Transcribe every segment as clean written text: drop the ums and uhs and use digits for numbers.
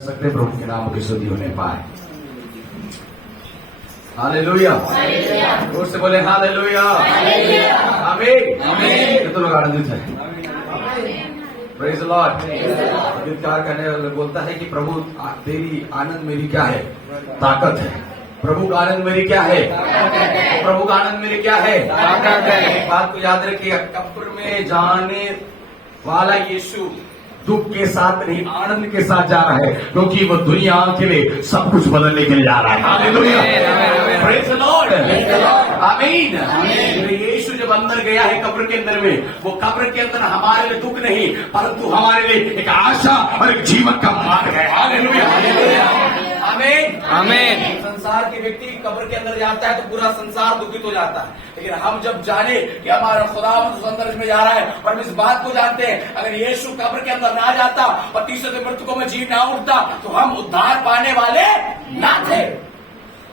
सकते प्रभु के नाम की स्तुति होने पाए। हालेलुया, जोर से बोले हालेलुया, आमीन, आमीन। तो लोग आनंदित हैं। Praise the Lord. गीतकार कहने वाला बोलता है कि प्रभु तेरी आनंद मेरी क्या है? ताकत है। प्रभु का आनंद मेरी क्या है? प्रभु का आनंद मेरी क्या है? ताकत है। एक बात को याद रखिए, कब्र में जाने वाला यीशु दुख के साथ नहीं आनंद के साथ जा रहा है, क्योंकि वो दुनिया के लिए सब कुछ बदलने के लिए जा रहा है। हालेलुया, प्रेज द लॉर्ड, आमीन। यीशु जब अंदर गया है कब्र के अंदर में, वो कब्र के अंदर हमारे लिए दुख नहीं परंतु हमारे लिए एक आशा और एक जीवन का मार्ग है। हालेलुया, आमीन, आमीन। संसार के व्यक्ति कब्र के अंदर जाता है तो पूरा संसार दुखित हो जाता है, लेकिन हम जब जाने कि हमारा खुदा उस अंदर में जा रहा है और हम इस बात को जानते हैं, अगर यीशु कब्र के अंदर ना जाता और तीसरे दिन मृतकों में जी ना उठता तो हम उद्धार पाने वाले ना थे।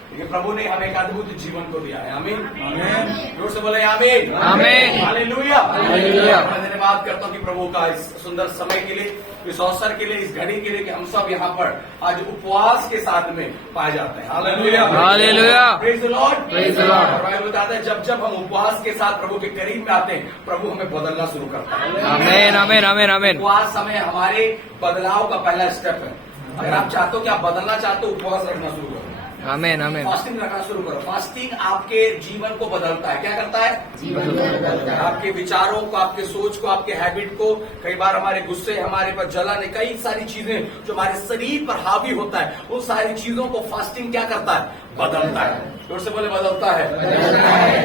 लेकिन प्रभु ने हमें एक अद्भुत जीवन को दिया है। आमीन, आमीन। जोर से बोले आमीन, आमीन, हालेलुया, हालेलुया। मैं धन्यवाद करता हूँ कि प्रभु का इस सुंदर समय के लिए, इस अवसर के लिए, इस घड़ी के लिए कि हम सब यहाँ पर आज उपवास के साथ में पाए जाते हैं। Hallelujah, hallelujah, praise the Lord, praise the Lord. Bible बताता है जब जब हम उपवास के साथ प्रभु के करीब में आते हैं, प्रभु हमें बदलना शुरू करता है। आमीन, आमीन, आमीन, आमीन। उपवास समय हमारे बदलाव का पहला स्टेप है। अगर आप चाहते हो कि आप बदलना चाहते हो, उपवास रखना शुरू करो। आमीन, आमीन। फास्टिंग रखना शुरू करो। फास्टिंग आपके जीवन को बदलता है। क्या करता है? जीवन को बदलता है। आपके विचारों को, आपके सोच को, आपके हैबिट को, कई बार हमारे गुस्से, हमारे पर जलन, कई सारी चीजें जो हमारे शरीर पर हावी होता है, उन सारी चीजों को फास्टिंग क्या करता है? बदलता है। जोर से बोले बदलता है,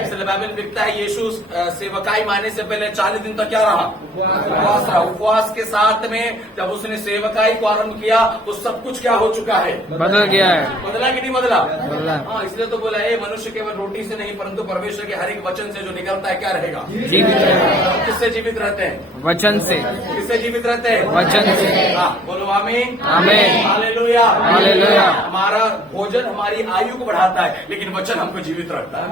इसलिए बाइबल लिखता है यीशु सेवकाई माने से पहले 40 दिन तक क्या रहा? उपवास रहा। उपवास के साथ में जब उसने सेवकाई को आरंभ किया तो सब कुछ क्या हो चुका है? बदल गया है। बदला कि नहीं बदला? हाँ, इसलिए तो बोला है मनुष्य केवल रोटी से नहीं परंतु परमेश्वर के हर एक वचन से जो निकलता है क्या रहेगा? जीवित रहेगा। किससे जीवित रहते हैं? वचन से। किससे जीवित रहते हैं? वचन से। हाँ, बोलो आमीन, आमीन, हालेलुया, हालेलुया। हमारा भोजन हमारी आयु को बढ़ाता है, लेकिन वचन हमको जीवित रखता है।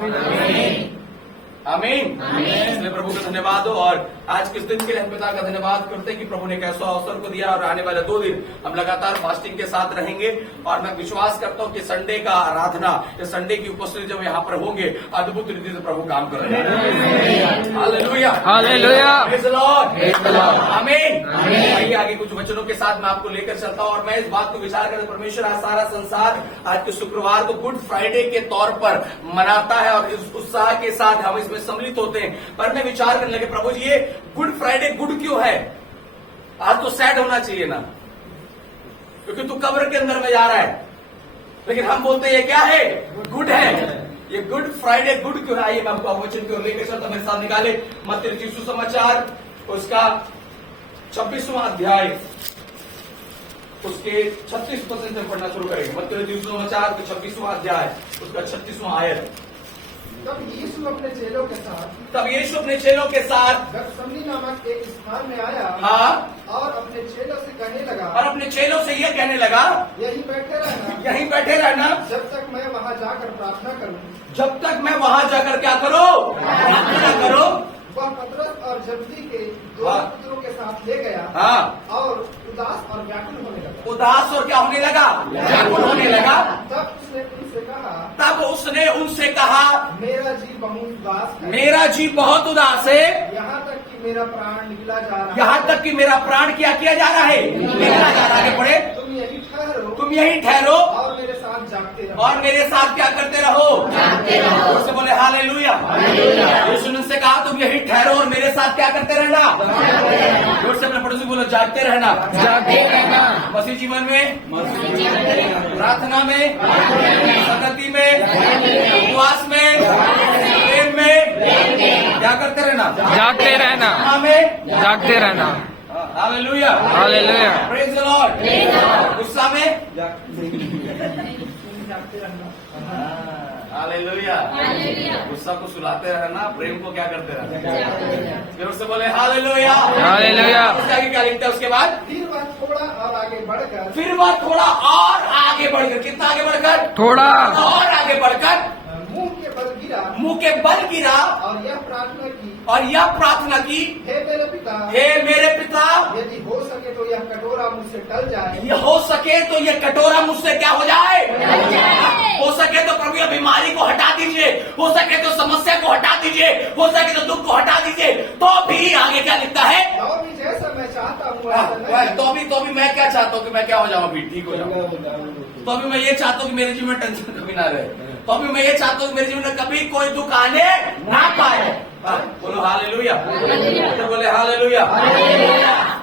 आमीन, आमीन, इसलिए प्रभु का धन्यवाद हो। और आज किस दिन के लिए हम पिता का धन्यवाद करते हैं कि प्रभु ने एक ऐसा अवसर को दिया और आने वाले 2 दिन हम लगातार फास्टिंग के साथ रहेंगे। और मैं विश्वास करता हूँ कि संडे का आराधना या संडे की उपस्थिति जब यहाँ पर होंगे, अद्भुत रीति से प्रभु काम कर रहे हैं। Hallelujah, hallelujah, praise the Lord, praise the Lord, आमीन, आमीन। आइए आगे कुछ वचनों के साथ मैं आपको लेकर चलता हूँ और मैं इस बात को विचार करता परमेश्वर आज सारा संसार आज के शुक्रवार को गुड फ्राइडे के तौर पर मनाता है और इस उत्साह के साथ हम इसमें सम्मिलित होते हैं। पर मैं विचार करने लगे प्रभु जी ये गुड फ्राइडे गुड क्यों है? आज तो सैड होना चाहिए ना, क्योंकि तू कब्र के अंदर में जा रहा है, लेकिन हम बोलते हैं ये क्या है? गुड है। ये गुड फ्राइडे गुड क्यों है? आइए मैं आपको वचन की ओर लेकर चलता, मेरे साथ निकाले मत्ती रचित सुसमाचार उसका 26वां अध्याय उसके 36% से पढ़ना शुरू करेंगे। मत्ती रचित सुसमाचार का 26वां अध्याय उसका 36वां आयत। तब यीशु अपने चेलों के साथ गतसमनी नामक एक स्थान में आया। हाँ, और अपने चेलों से कहने लगा, और अपने चेलों से यह कहने लगा, यहीं बैठे रहना, यहीं बैठे रहना, जब तक मैं वहां जाकर प्रार्थना करूं। जब तक मैं वहां जाकर क्या करो? प्रार्थना करो। वह पतरस और जब्दी के 2 पुत्रों के साथ ले गया। हाँ, और उदास और व्याकुल होने लगा। उदास और क्या होने लगा? व्याकुल होने लगा। तब उसने उनसे कहा, मेरा जी बहुत उदास है। मेरा जी बहुत उदास है। यहाँ तक कि मेरा प्राण निकला जा रहा है। यहाँ तक कि मेरा प्राण क्या किया जा रहा है? निकला जा रहा है। पढ़े, तुम यहीं ठहरो, तुम यहीं ठहरो और मेरे साथ जागते रहो। और मेरे साथ क्या करते रहो? जागते रहो। उससे बोले हालेलुया, यीशु ने उनसे कहा तुम यहीं ठहरो और मेरे साथ क्या करते रहना? जोर से अपने पड़ोसी बोलो जागते रहना, जागते रहना। मसीह जीवन में, प्रार्थना में, संगति में, उपवास में, प्रेम में क्या करते रहना? जागते रहना, जागते रहना। Hallelujah, hallelujah, praise the Lord. गुस्सा में हालेलुया, गुस्सा को सुलाते रहना, प्रेम को क्या करते रहना? फिर उससे बोले हालेलुया, हालेलुया। क्या लिखता है उसके बाद? फिर वह थोड़ा और आगे बढ़कर, कितना आगे बढ़कर? थोड़ा और आगे बढ़कर मुंह के बल गिरा मुंह के बल गिरा और यह प्रार्थना की, और यह प्रार्थना की, हे मेरे पिता, हे मेरे पिता, यदि हो सके तो यह कटोरा मुझसे टल जाए, ये हो सके तो ये कटोरा मुझसे क्या हो जाए, हो सके तो प्रभु ये बीमारी को हटा दीजिए, हो सके तो समस्या को हटा दीजिए, हो सके तो दुख को हटा दीजिए। तो भी आगे क्या लिखता है, तो भी जैसा मैं चाहता हूँ वैसा नहीं। तो भी मैं क्या चाहता हूँ कि मैं क्या हो जाऊँ, अभी ठीक हो जाऊँ। तो अभी मैं ये चाहता हूँ कि मेरे जीवन में टेंशन कभी ना रहे। तो अभी मैं ये चाहता हूँ कि मेरे जीवन में कभी कोई दुख आने ना पाए। बोलो हालेलुया, बोले हालेलुया।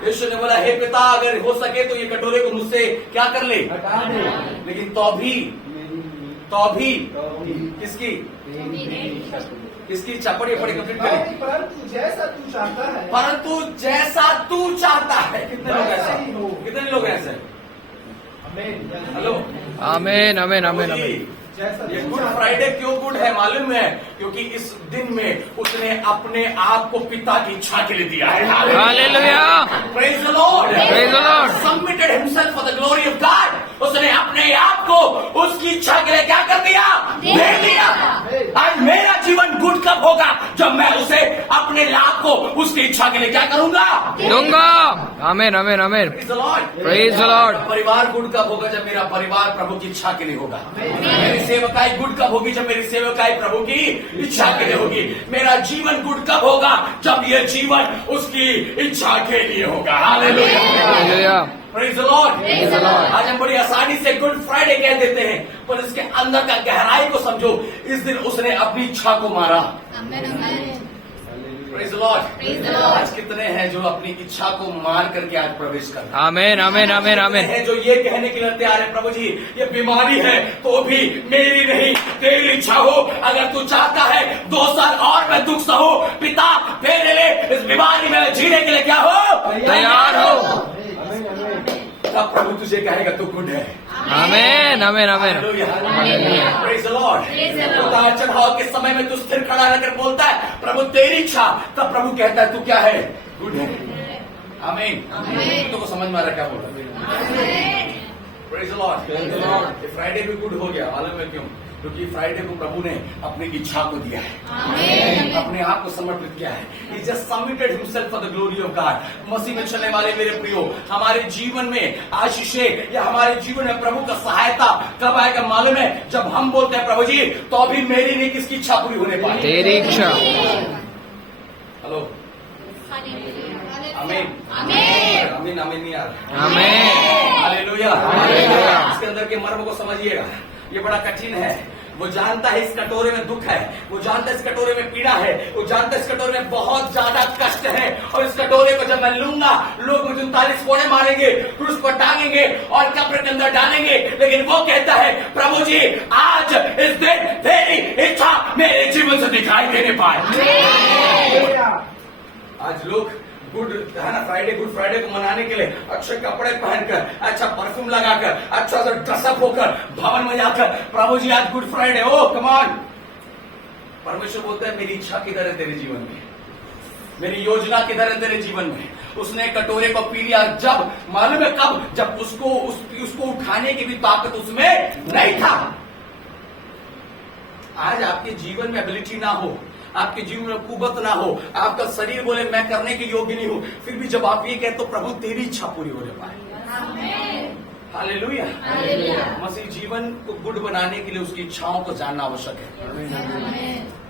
यीशु ने बोला, हे पिता, अगर हो सके तो ये कटोरे को मुझसे क्या कर ले, लेकिन तो भी किसकी इच्छा, पढ़िए कंप्लीट करिए। परंतु जैसा तू चाहता है, परंतु जैसा तू चाहता है। कितने लोग ऐसे, कितने लोग ऐसे, हेलो, आमीन आमीन आमीन आमीन। ये गुड फ्राइडे क्यों गुड है मालूम है, क्योंकि इस दिन में उसने अपने आप को पिता की इच्छा के लिए दिया है। Hallelujah, praise the Lord, praise the Lord. Submitted himself for the glory of God. उसने अपने आप को उसकी इच्छा के लिए क्या कर दिया, दे दिया। आज मेरा जीवन गुड कब होगा, जब मैं उसे अपने लाभ को उसकी इच्छा के लिए क्या करूंगा, दूंगा। आमीन आमीन आमीन। Praise the Lord, praise the Lord. परिवार गुड कब होगा, जब मेरा परिवार प्रभु की इच्छा के लिए होगा। मेरी सेवकाई गुड कब होगी, जब मेरी सेवकाई प्रभु की इच्छा के लिए होगी। मेरा जीवन गुड कब होगा, जब यह जीवन उसकी इच्छा के लिए होगा। Hallelujah, hallelujah. Praise the Lord. आज हम बड़ी आसानी से गुड फ्राइडे कह देते हैं, पर इसके अंदर का गहराई को समझो। इस दिन उसने अपनी इच्छा को मारा। Praise the Lord. आज कितने हैं जो अपनी इच्छा को मार करके आज प्रवेश कर रहे हैं। आमीन आमीन आमीन आमीन। है जो ये कहने के लिए तैयार है, प्रभु जी ये बीमारी है तो भी मेरी नहीं तेरी इच्छा हो। अगर तू चाहता है 2 साल और मैं दुख सहूं, पिता मेरे लिए इस बीमारी में जीने के लिए क्या हो, तैयार हो। तब प्रभु तुझे कहेगा तू गुड है। आमीन आमीन आमीन। Praise the Lord. उतार चढ़ाव के समय में तू स्थिर खड़ा रहकर बोलता है प्रभु तेरी इच्छा, तब प्रभु कहता है तू क्या है, गुड है। आमीन। तो समझ में आ रहा क्या बोल रहा। Praise the Lord. फ्राइडे भी गुड हो गया, मालूम है क्यों, क्योंकि फ्राइडे को प्रभु ने अपनी इच्छा को दिया है, अपने आप को समर्पित किया है। He just submitted himself for the glory of God। मसीह में चलने वाले मेरे प्रियो, हमारे जीवन में आशीषें या हमारे जीवन में प्रभु का सहायता कब आएगा मालूम है, जब हम बोलते हैं प्रभु जी तो अभी मेरी नहीं किसकी इच्छा पूरी होने पाई, तेरी इच्छा। हेलो, आमीन आमीन आमीन नहीं यार, आमीन। हालेलुया। हालेलुया। इसके अंदर के मर्म को समझिएगा, ये बड़ा कठिन है। वो जानता है इस कटोरे में दुख है, वो जानता है इस कटोरे में पीड़ा है, वो जानता है इस कटोरे में बहुत ज्यादा कष्ट है। और इस कटोरे को जब मैं लूंगा, लोग मुझे 39 कोड़े मारेंगे, क्रूस पर टांगेंगे और कब्र के अंदर डालेंगे। लेकिन वो कहता है प्रभु जी आज इस दिन तेरी इच्छा मेरे जीवन से दिखाई देने पाए। आज लोग गुड है ना, फ्राइडे गुड फ्राइडे को मनाने के लिए अच्छे कपड़े पहनकर, अच्छा परफ्यूम लगाकर, अच्छा सा ड्रेसअप होकर भवन में जाकर प्रभु जी आज Good Friday, oh come on. परमेश्वर बोलता है मेरी इच्छा किधर है तेरे जीवन में, मेरी योजना किधर है तेरे जीवन में। उसने कटोरे को पी लिया, जब मालूम है कब, जब उसको उठाने की भी ताकत उसमें नहीं था। आज आपके जीवन में एबिलिटी ना हो, आपके जीवन में कुवत ना हो, आपका शरीर बोले मैं करने के योग्य नहीं हूं, फिर भी जब आप ये कहते तो प्रभु तेरी इच्छा पूरी होने पाए। हालेलुया। मसीह जीवन को गुड बनाने के लिए उसकी इच्छाओं को जानना आवश्यक है।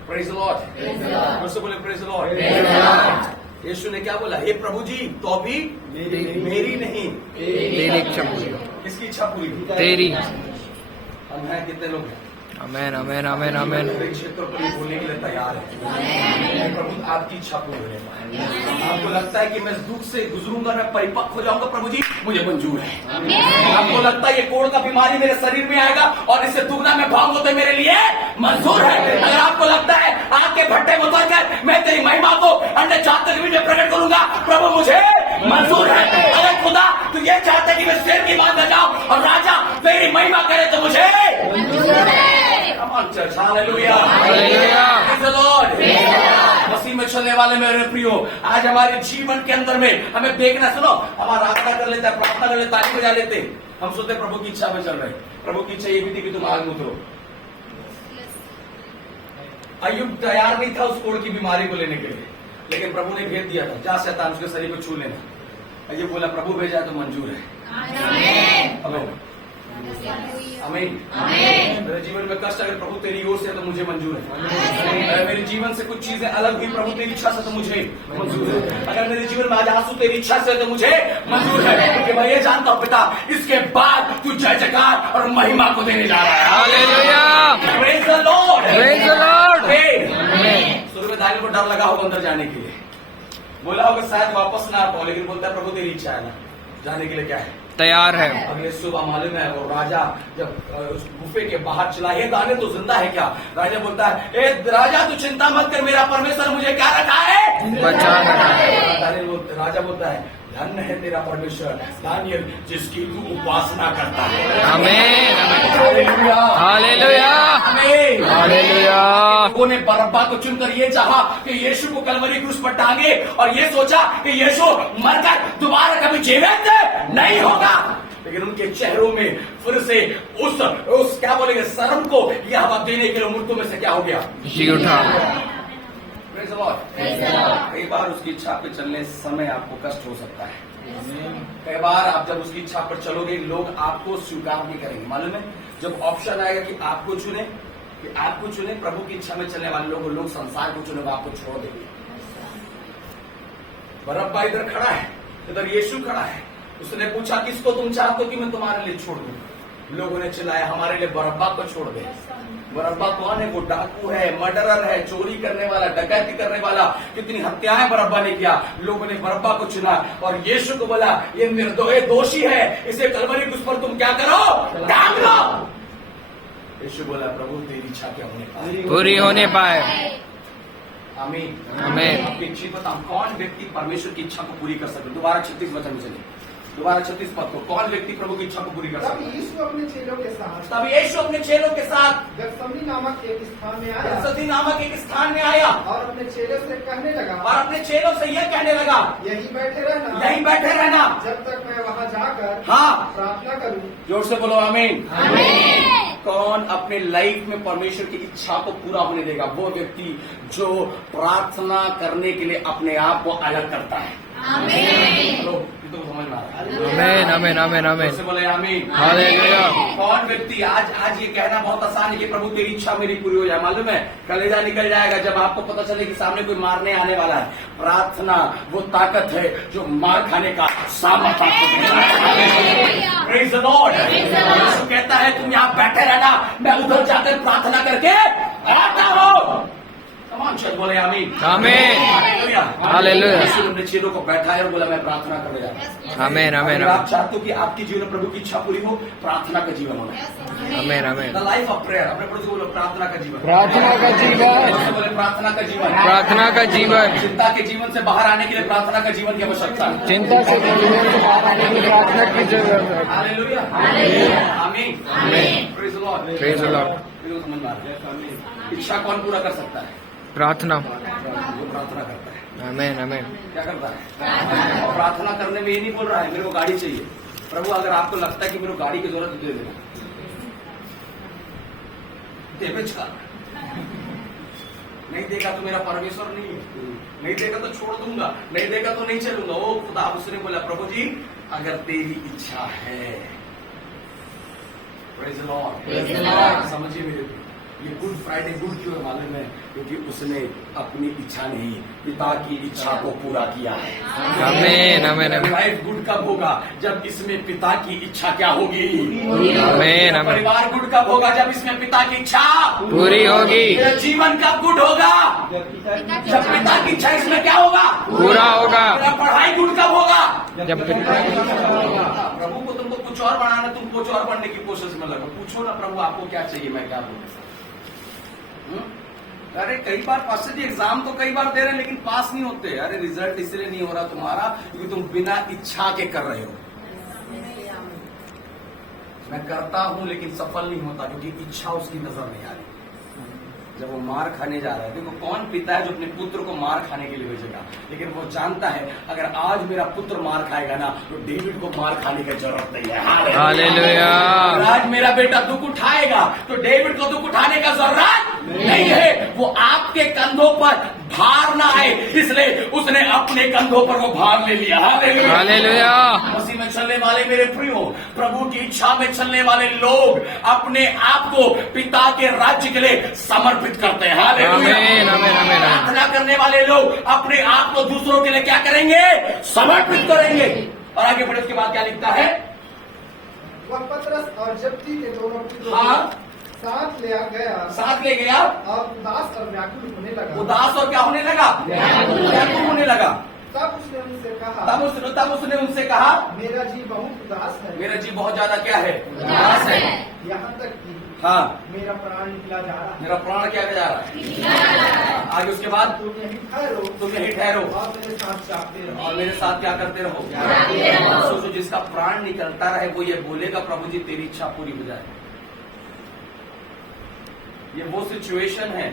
Praise the Lord. उससे बोले प्रेज द लॉर्ड। यीशु ने क्या बोला, हे प्रभु जी तो भी मेरी नहीं तेरी इच्छा पूरी। किसकी इच्छा पूरी, तेरी। हम हैं कितने लोग हैं आमीन आमीन आमीन आमीन। क्षेत्रों पर बोलने के लिए तैयार है, प्रभु आपकी इच्छा पूरी होने पाए। आपको लगता है कि मैं दुख से गुजरूंगा, मैं परिपक्व हो जाऊंगा, प्रभु जी मुझे मंजूर है। आपको लगता है ये कोढ़ का बीमारी मेरे शरीर में आएगा और इससे दुगना मैं भागूं तो मेरे लिए मंजूर है। अगर आपको लगता है आपके भट्टे में उतर कर मैं तेरी महिमा को अन्य जात में प्रकट करूंगा, प्रभु मुझे मंजूर है। अगर खुदा तू ये चाहता है कि मैं शेर की बात बजाऊं और राजा तेरी महिमा करे तो मुझे मंजूर है। हालेलुया। Praise the Lord. मसीह में चलने वाले मेरे प्रियो, आज हमारे जीवन के अंदर में हमें देखना, सुनो, हम आराधना कर लेते हैं, प्रार्थना कर लेते, ताली बजा लेते, हम सोचते प्रभु की इच्छा में चल रहे। प्रभु की इच्छा ये भी थी कि तुम आग में उतरो। अय्यूब तैयार नहीं था उस कोढ़ की बीमारी को लेने के लिए, लेकिन प्रभु ने भेज दिया था, जा शैतान उसके शरीर को छू लेना। ये बोला प्रभु भेजा तो मंजूर है। आमीन। मेरे जीवन में कष्ट अगर प्रभु तेरी ओर से है तो मुझे मंजूर है। मेरे जीवन से कुछ चीजें अलग हुई प्रभु तेरी इच्छा से तो मुझे मंजूर है। अगर मेरे जीवन में आज आंसू तेरी इच्छा से है तो मुझे मंजूर है, क्योंकि मैं ये जानता हूँ पिता, इसके बाद तू जय जयकार और महिमा को देने जा रहा है। Hallelujah. Praise the Lord. Praise the Lord. शुरू में दानियल को डर लगा होगा अंदर जाने के लिए, बोला होगा शायद वापस ना आ पाओ, लेकिन बोलता है प्रभु तेरी इच्छा है ना, जाने के लिए क्या है, तैयार है। अगले सुबह मालूम है वो राजा जब उस गुफे के बाहर चला, ये दानियल तो जिंदा है क्या? राजा बोलता है, ए राजा तू चिंता मत कर, मेरा परमेश्वर मुझे क्या रखा है, बचा रखा है। राजा बोलता है, धन्य है तेरा परमेश्वर दानियल जिसकी तू उपासना करता है। आमीन। हालेलुया। हालेलुया। आमीन। हालेलुया। लोगों ने बरअब्बा को चुनकर ये चाहा कि यीशु को कलवरी क्रूस पर टांगे, और ये सोचा कि यीशु मरकर दोबारा कभी जीवित नहीं होगा, लेकिन उनके चेहरों में फिर से उस क्या बोलेंगे शर्म को यह हवा देने के लिए मूर्तों में से क्या हो गया, जी उठा। Praise the Lord। कई बार उसकी इच्छा पे चलने समय आपको कष्ट हो सकता है। कई बार आप जब उसकी इच्छा पर चलोगे लोग आपको स्वीकार नहीं करेंगे। मालूम है जब ऑप्शन आएगा कि आपको चुने प्रभु की इच्छा में चलने वाले लोग संसार को चुने, आपको छोड़ देंगे। बरअब्बा इधर खड़ा है, इधर यीशु खड़ा है, उसने पूछा किसको तुम चाहते हो कि मैं तुम्हारे लिए छोड़ दूं? लोगों ने चिल्लाया हमारे लिए बरअब्बा को छोड़ दे। बरअब्बा कौन है? वो डाकू है, मर्डरर है, चोरी करने वाला, डकैती करने वाला, कितनी हत्याएं बरअब्बा ने किया। लोगों ने बरअब्बा को चुना और यीशु को बोला ये निर्दोष दोषी है, इसे कलवरी क्रूस पर तुम क्या करो, टांग लो। यीशु बोला प्रभु तेरी इच्छा क्या होने पाए, पूरी होने पाए। आमीन। आमीन। आपकी इच्छा बताओ कौन व्यक्ति परमेश्वर की इच्छा को पूरी कर सकते? दोबारा 36 वचन में चलिए, दोबारा 36 पद को, कौन व्यक्ति प्रभु की इच्छा को पूरी कर तब सकता है? यीशु अपने चेलों के साथ गतसमनी नामक एक स्थान में आया गतसमनी नामक एक स्थान में आया और अपने चेलों से कहने लगा, और अपने चेलों से यह कहने लगा यहीं बैठे रहना जब तक मैं वहाँ जाकर हाँ प्रार्थना करूँ। जोर से बोलो आमीन। कौन अपने लाइफ में परमेश्वर की इच्छा को पूरा होने देगा? वो व्यक्ति जो प्रार्थना करने के लिए अपने आप को अलग करता है। आमीन। तो समझ में आ रहा है? आमीन। आमीन। आमीन। आमीन। जोर से बोले आमीन। हालेलुया। कौन व्यक्ति आज ये कहना बहुत आसान है कि प्रभु तेरी इच्छा मेरी पूरी हो जाए। मालूम है कलेजा निकल जाएगा जब आपको पता चले कि सामने कोई मारने आने वाला है। प्रार्थना वो ताकत है जो मार खाने का सामर्थ्य आपको देता है। Praise the Lord. यीशु कहता है तुम यहाँ बैठे रहना, मैं उधर जाकर प्रार्थना करके आता हूँ। तमाम शब्द बोले आमीन। आमीन। हालेलुया। यीशु ने अपने चेलों को बैठाया और बोला मैं प्रार्थना करने जा रहा हूँ। आमीन। आमीन। अगर आप चाहते हो कि आपके जीवन में प्रभु की इच्छा पूरी हो, प्रार्थना का जीवन होना। आमीन। आमीन। The life of prayer. अपने प्रभु से बोलो प्रार्थना का जीवन। प्रार्थना का जीवन। बोले प्रार्थना का जीवन। प्रार्थना का जीवन। चिंता के जीवन से बाहर आने के लिए प्रार्थना का जीवन की आवश्यकता है। चिंता से जीवन से बाहर आने की प्रार्थना की जरूरत है। हालेलुया। आमीन। आमीन। Praise the Lord. Praise the Lord. बिल्कुल समझ में आ रहा है। इच्छा कौन पूरा कर सकता है? प्रार्थना। जो प्रार्थना करता है। आमीन। आमीन। क्या करता है? और प्रार्थना करने में ये नहीं बोल रहा है मेरे को गाड़ी चाहिए। प्रभु अगर आपको लगता है कि मेरे को गाड़ी की जरूरत दे देना, देवेज का नहीं देगा तो मेरा परमेश्वर नहीं है, नहीं देगा तो छोड़ दूंगा, नहीं देगा तो नहीं चलूंगा। वो खुदा उसने बोला प्रभु जी अगर तेरी इच्छा है। Praise the Lord. समझिए मेरे ये गुड फ्राइडे गुड क्यों है मालूम है? क्योंकि उसने अपनी इच्छा नहीं पिता की इच्छा को पूरा किया है। आमीन। आमीन। आमीन। लाइफ गुड कब होगा? जब इसमें पिता की इच्छा क्या होगी? आमीन। आमीन। परिवार गुड कब होगा? जब इसमें पिता की इच्छा पूरी होगी। जीवन कब गुड होगा? जब पिता की इच्छा इसमें क्या होगा? पूरा होगा। पढ़ाई गुड कब होगा? जब प्रभु को तुमको कुछ और बनाना, तुम कुछ और बनने की कोशिश में लगो। पूछो ना प्रभु आपको क्या चाहिए, मैं क्या बोलूं? अरे कई बार पास जी एग्जाम तो कई बार दे रहे हैं लेकिन पास नहीं होते। अरे रिजल्ट इसलिए नहीं हो रहा तुम्हारा क्योंकि तुम बिना इच्छा के कर रहे हो। मैं करता हूं लेकिन सफल नहीं होता क्योंकि इच्छा उसकी नजर नहीं आ रही। जब वो मार खाने जा रहा है, देखो कौन पिता है जो अपने पुत्र को मार खाने के लिए भेजेगा? लेकिन वो जानता है अगर आज मेरा पुत्र मार खाएगा ना तो डेविड को मार खाने की जरूरत नहीं है। हालेलुया। आज मेरा बेटा दुख उठाएगा तो डेविड को दुख उठाने का जरूरत नहीं है। वो आपके कंधों पर भार ना आए, इसलिए उसने अपने कंधों पर वो भार ले लिया। हालेलुया। मसीह में चलने वाले मेरे प्रियो, प्रभु की इच्छा में चलने वाले लोग अपने आप को पिता के राज्य के लिए समर्पित करते हैं। हालेलुया। आमीन, आमीन, आमीन। प्रार्थना करने वाले लोग अपने आप को दूसरों के लिए क्या करेंगे? समर्पित करेंगे। और आगे बढ़े उसके बाद क्या लिखता है? वह पतरस और जब्दी के दोनों पुत्रों हाँ। को साथ ले गया और उदास और व्याकुल होने लगा। उदास और क्या होने लगा? व्याकुल होने लगा। तब उसने उनसे कहा मेरा जी बहुत उदास है, मेरा जी बहुत ज्यादा क्या है? उदास है। यहाँ तक कि हाँ, मेरा प्राण निकला जा रहा है। मेरा प्राण क्या जा रहा है? आगे उसके बाद तुम यहीं ठहरो तुम यहीं ठहरो और मेरे साथ जागते रहो। और मेरे साथ क्या करते रहो? सोचो, जिसका प्राण निकलता रहे वो ये बोलेगा प्रभु जी तेरी इच्छा पूरी हो जाए। ये वो सिचुएशन है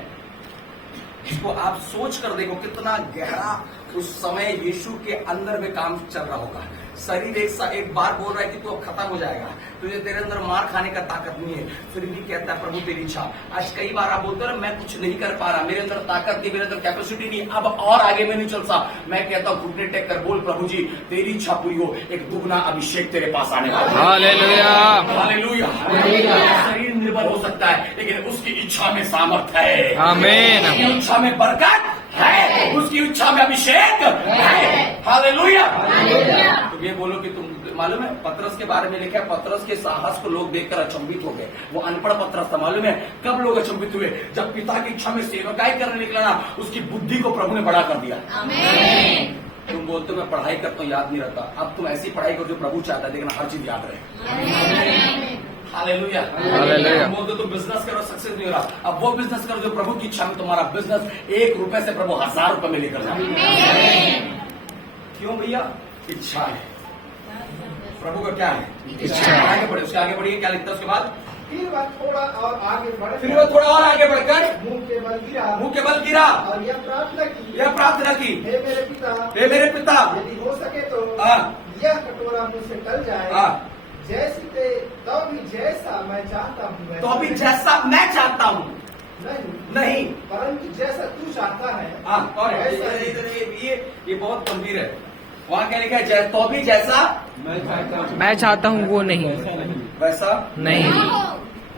जिसको आप सोच कर देखो कितना गहरा उस समय यीशु के अंदर में काम चल रहा होगा। शरीर एक बार बोल रहा है कि तू अब खत्म हो जाएगा, तुझे तेरे अंदर मार खाने का ताकत नहीं है, फिर भी कहता है प्रभु तेरी इच्छा। आज कई बार आप बोलते हो मैं कुछ नहीं कर पा रहा, मेरे अंदर ताकत नहीं, मेरे अंदर कैपेसिटी नहीं, अब और आगे में नहीं चल सकता। मैं कहता हूँ घुटने टेक कर बोल प्रभु जी तेरी इच्छा पूरी हो, एक दुगना अभिषेक तेरे पास आने वाला है। हालेलुया। हालेलुया। शरीर निर्बल हो सकता है लेकिन उसकी इच्छा में सामर्थ है। आमीन। उसकी इच्छा में बरकत है, उसकी इच्छा में अभिषेक है। हालेलुया। तुम ये बोलो कि तुम मालूम है पतरस के बारे में लिखा है, पतरस के साहस को लोग देखकर अचंभित हो गए। वो अनपढ़ पतरस था, मालूम है कब लोग अचंभित हुए? जब पिता की इच्छा में सेवकाई करने निकला ना, उसकी बुद्धि को प्रभु ने बड़ा कर दिया। तुम बोलते हो मैं पढ़ाई करता हूँ याद नहीं रहता, अब तुम ऐसी पढ़ाई करो जो प्रभु चाहता है, लेकिन हर चीज याद रहे। हालेलुया। हालेलुया। बोलते तो बिजनेस करो सक्सेस नहीं हो रहा, अब वो बिजनेस करो जो प्रभु की इच्छा में तुम्हारा बिजनेस 1 रुपए से प्रभु 1000 रुपए में लेकर जाए। क्यों भैया? इच्छा है। प्रभु का क्या है? इच्छा। आगे बढ़े, उसके आगे बढ़िए क्या लिखता है उसके बाद? फिर वह थोड़ा और आगे बढ़ फिर वो थोड़ा और आगे बढ़कर मुंह के बल गिरा और यह प्रार्थना की हे मेरे पिता यदि हो सके तो हाँ। यह कटोरा मुझ से टल जाए, हाँ। तो भी जैसा मैं चाहता हूँ तो अभी जैसा मैं चाहता हूँ नहीं, परंतु जैसा तू चाहता है। हाँ। और ये बहुत गंभीर है। वहाँ क्या लिखा है? तो भी जैसा मैं चाहता हूँ वो नहीं, वैसा नहीं।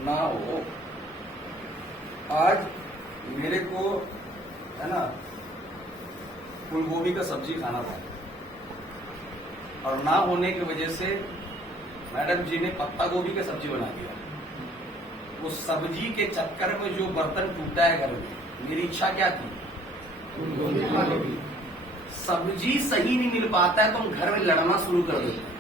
ना हो। आज मेरे को है ना फूल गोभी का सब्जी खाना था और ना होने की वजह से मैडम जी ने पत्ता गोभी का सब्जी बना दिया। वो सब्जी के चक्कर में जो बर्तन टूटा है घर में, मेरी इच्छा क्या थी? सब्जी सही नहीं मिल पाता है तो हम घर में लड़ना शुरू कर देते हैं।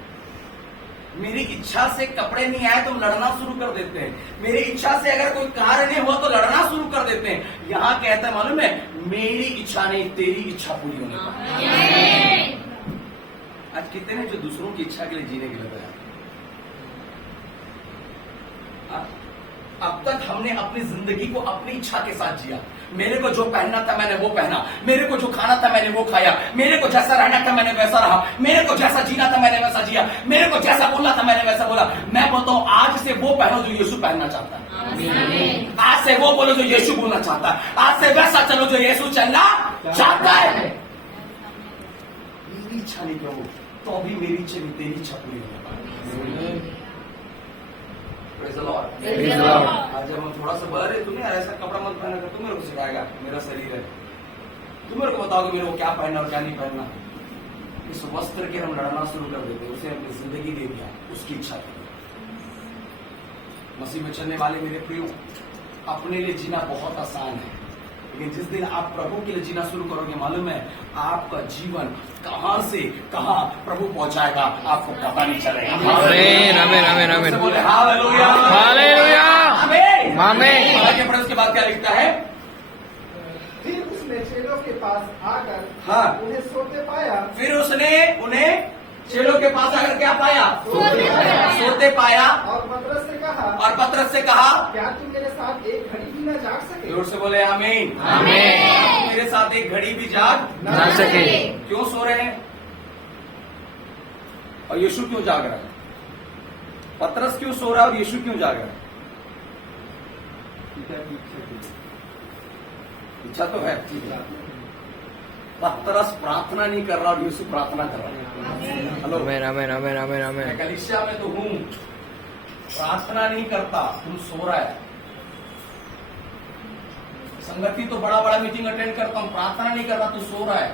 मेरी इच्छा से कपड़े नहीं आए तो हम लड़ना शुरू कर देते हैं। मेरी इच्छा से अगर कोई कार्य नहीं हुआ तो लड़ना शुरू कर देते हैं। यहाँ कहता है मालूम है मेरी इच्छा नहीं तेरी इच्छा पूरी होने पाए। आज कितने हैं जो दूसरों की इच्छा के लिए जीने के लिए तैयार? अब तक हमने अपनी जिंदगी को अपनी इच्छा के साथ जिया। मेरे को जो पहनना था मैंने वो पहना, मेरे को जो खाना था मैंने वो खाया, मेरे को जैसा रहना था मैंने वैसा रहा, मेरे को जैसा जीना था मैंने वैसा जिया, मेरे को जैसा बोलना था मैंने वैसा बोला। मैं बोलता हूँ आज से वो पहनो जो यीशु पहनना चाहता है। आज से वो बोलो जो यीशु बोलना चाहता है। आज से वैसा चलो जो यीशु चलना चाहता है। मेरी इच्छा नहीं प्रभु, तो अभी मेरी इच्छा नहीं तेरी इच्छा पूरी होने पाए। Praise the Lord। आज जब हम थोड़ा सा बढ़ रहे, तुम्हें ऐसा कपड़ा मत पहना कर, तुम मेरे को सिखाएगा, मेरा शरीर है, तुम मेरे को बताओगे मेरे को क्या पहनना और क्या नहीं पहनना। इस वस्त्र के हम लड़ना शुरू कर देते, उसे अपनी जिंदगी दे दिया उसकी इच्छा के लिए। मसीह में चलने वाले मेरे प्रियो, अपने लिए जीना बहुत आसान है, लेकिन जिस दिन आप प्रभु के लिए जीना शुरू करोगे, मालूम है आपका जीवन कहां से कहां प्रभु पहुंचाएगा आपको पता नहीं चलेगा। आमीन, आमीन, आमीन, आमीन। बोले हालेलुया, हालेलुया, आमीन, आमीन। आगे बढ़े उसके बाद क्या लिखता है? फिर उसने चेलों के पास आकर हाँ। उन्हें सोते पाया। फिर उसने उन्हें चेलों के पास आकर क्या पाया? सोते पाया। और पतरस से कहा क्या तुम मेरे साथ एक घड़ी भी न जाग सके? जोर से बोले आमीन, आमीन। मेरे साथ एक घड़ी भी जाग ना सके। क्यों सो रहे हैं? और यीशु क्यों जाग रहा है? पतरस क्यों सो रहा है और यीशु क्यों जाग रहा है? इच्छा तो है। पतरस प्रार्थना नहीं कर रहा और यीशु प्रार्थना कर रहा है। हेलो, आमेन आमेन आमेन आमेन आमेन। मैं कलीसिया में तो हूं, प्रार्थना नहीं करता, तुम सो रहा है। संगति तो बड़ा बड़ा मीटिंग अटेंड करता हूं, प्रार्थना नहीं करता, तू सो रहा है।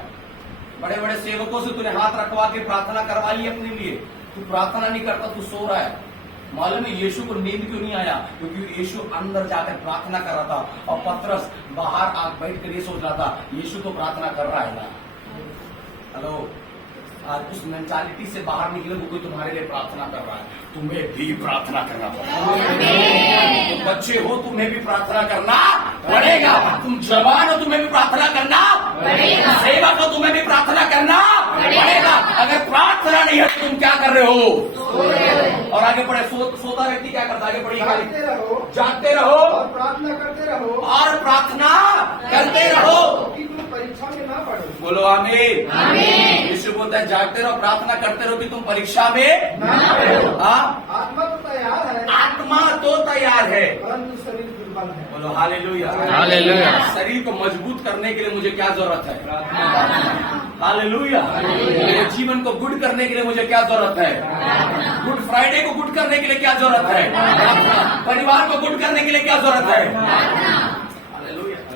बड़े बड़े सेवकों से तूने हाथ रखवा के प्रार्थना करवा ली अपने लिए, तू प्रार्थना नहीं करता, तू सो रहा है। मालूम है यीशु को नींद क्यों नहीं आया? क्योंकि यीशु अंदर जाकर प्रार्थना कर रहा था और पतरस बाहर आग बैठ कर ये सोच रहा था यीशु तो प्रार्थना कर रहा है ना। हेलो, आज उस मेंटालिटी से बाहर निकले, कोई तुम्हारे लिए प्रार्थना कर रहा है, तुम्हें भी प्रार्थना करना पड़ेगा। तुम बच्चे हो, तुम्हें भी प्रार्थना करना पड़ेगा। तुम जवान हो, तुम्हें भी प्रार्थना करना पड़ेगा। सेवक हो, तुम्हें भी प्रार्थना करना पड़ेगा। अगर प्रार्थना नहीं है तो तुम क्या कर रहे हो? और आगे बढ़े, सोता व्यक्ति क्या करता है? आगे बढ़िए, जागते रहो और प्रार्थना करते रहो और प्रार्थना करते रहो कि तुम परीक्षा में ना पड़ो। बोलो आमीन। यीशु बोलता है जागते रहो, प्रार्थना करते रहो कि तुम परीक्षा में ना पड़ो। हाँ, आत्मा तो तैयार है, आत्मा तो तैयार है, परंतु शरीर दुर्बल है। बोलो हालेलुया। हालेलुया। शरीर को मजबूत करने के लिए मुझे क्या जरूरत है? हालेलुया। मेरे जीवन को गुड करने के लिए मुझे क्या जरूरत है? गुड फ्राइडे को गुड करने के लिए क्या जरूरत है? परिवार को गुड करने के लिए क्या जरूरत है?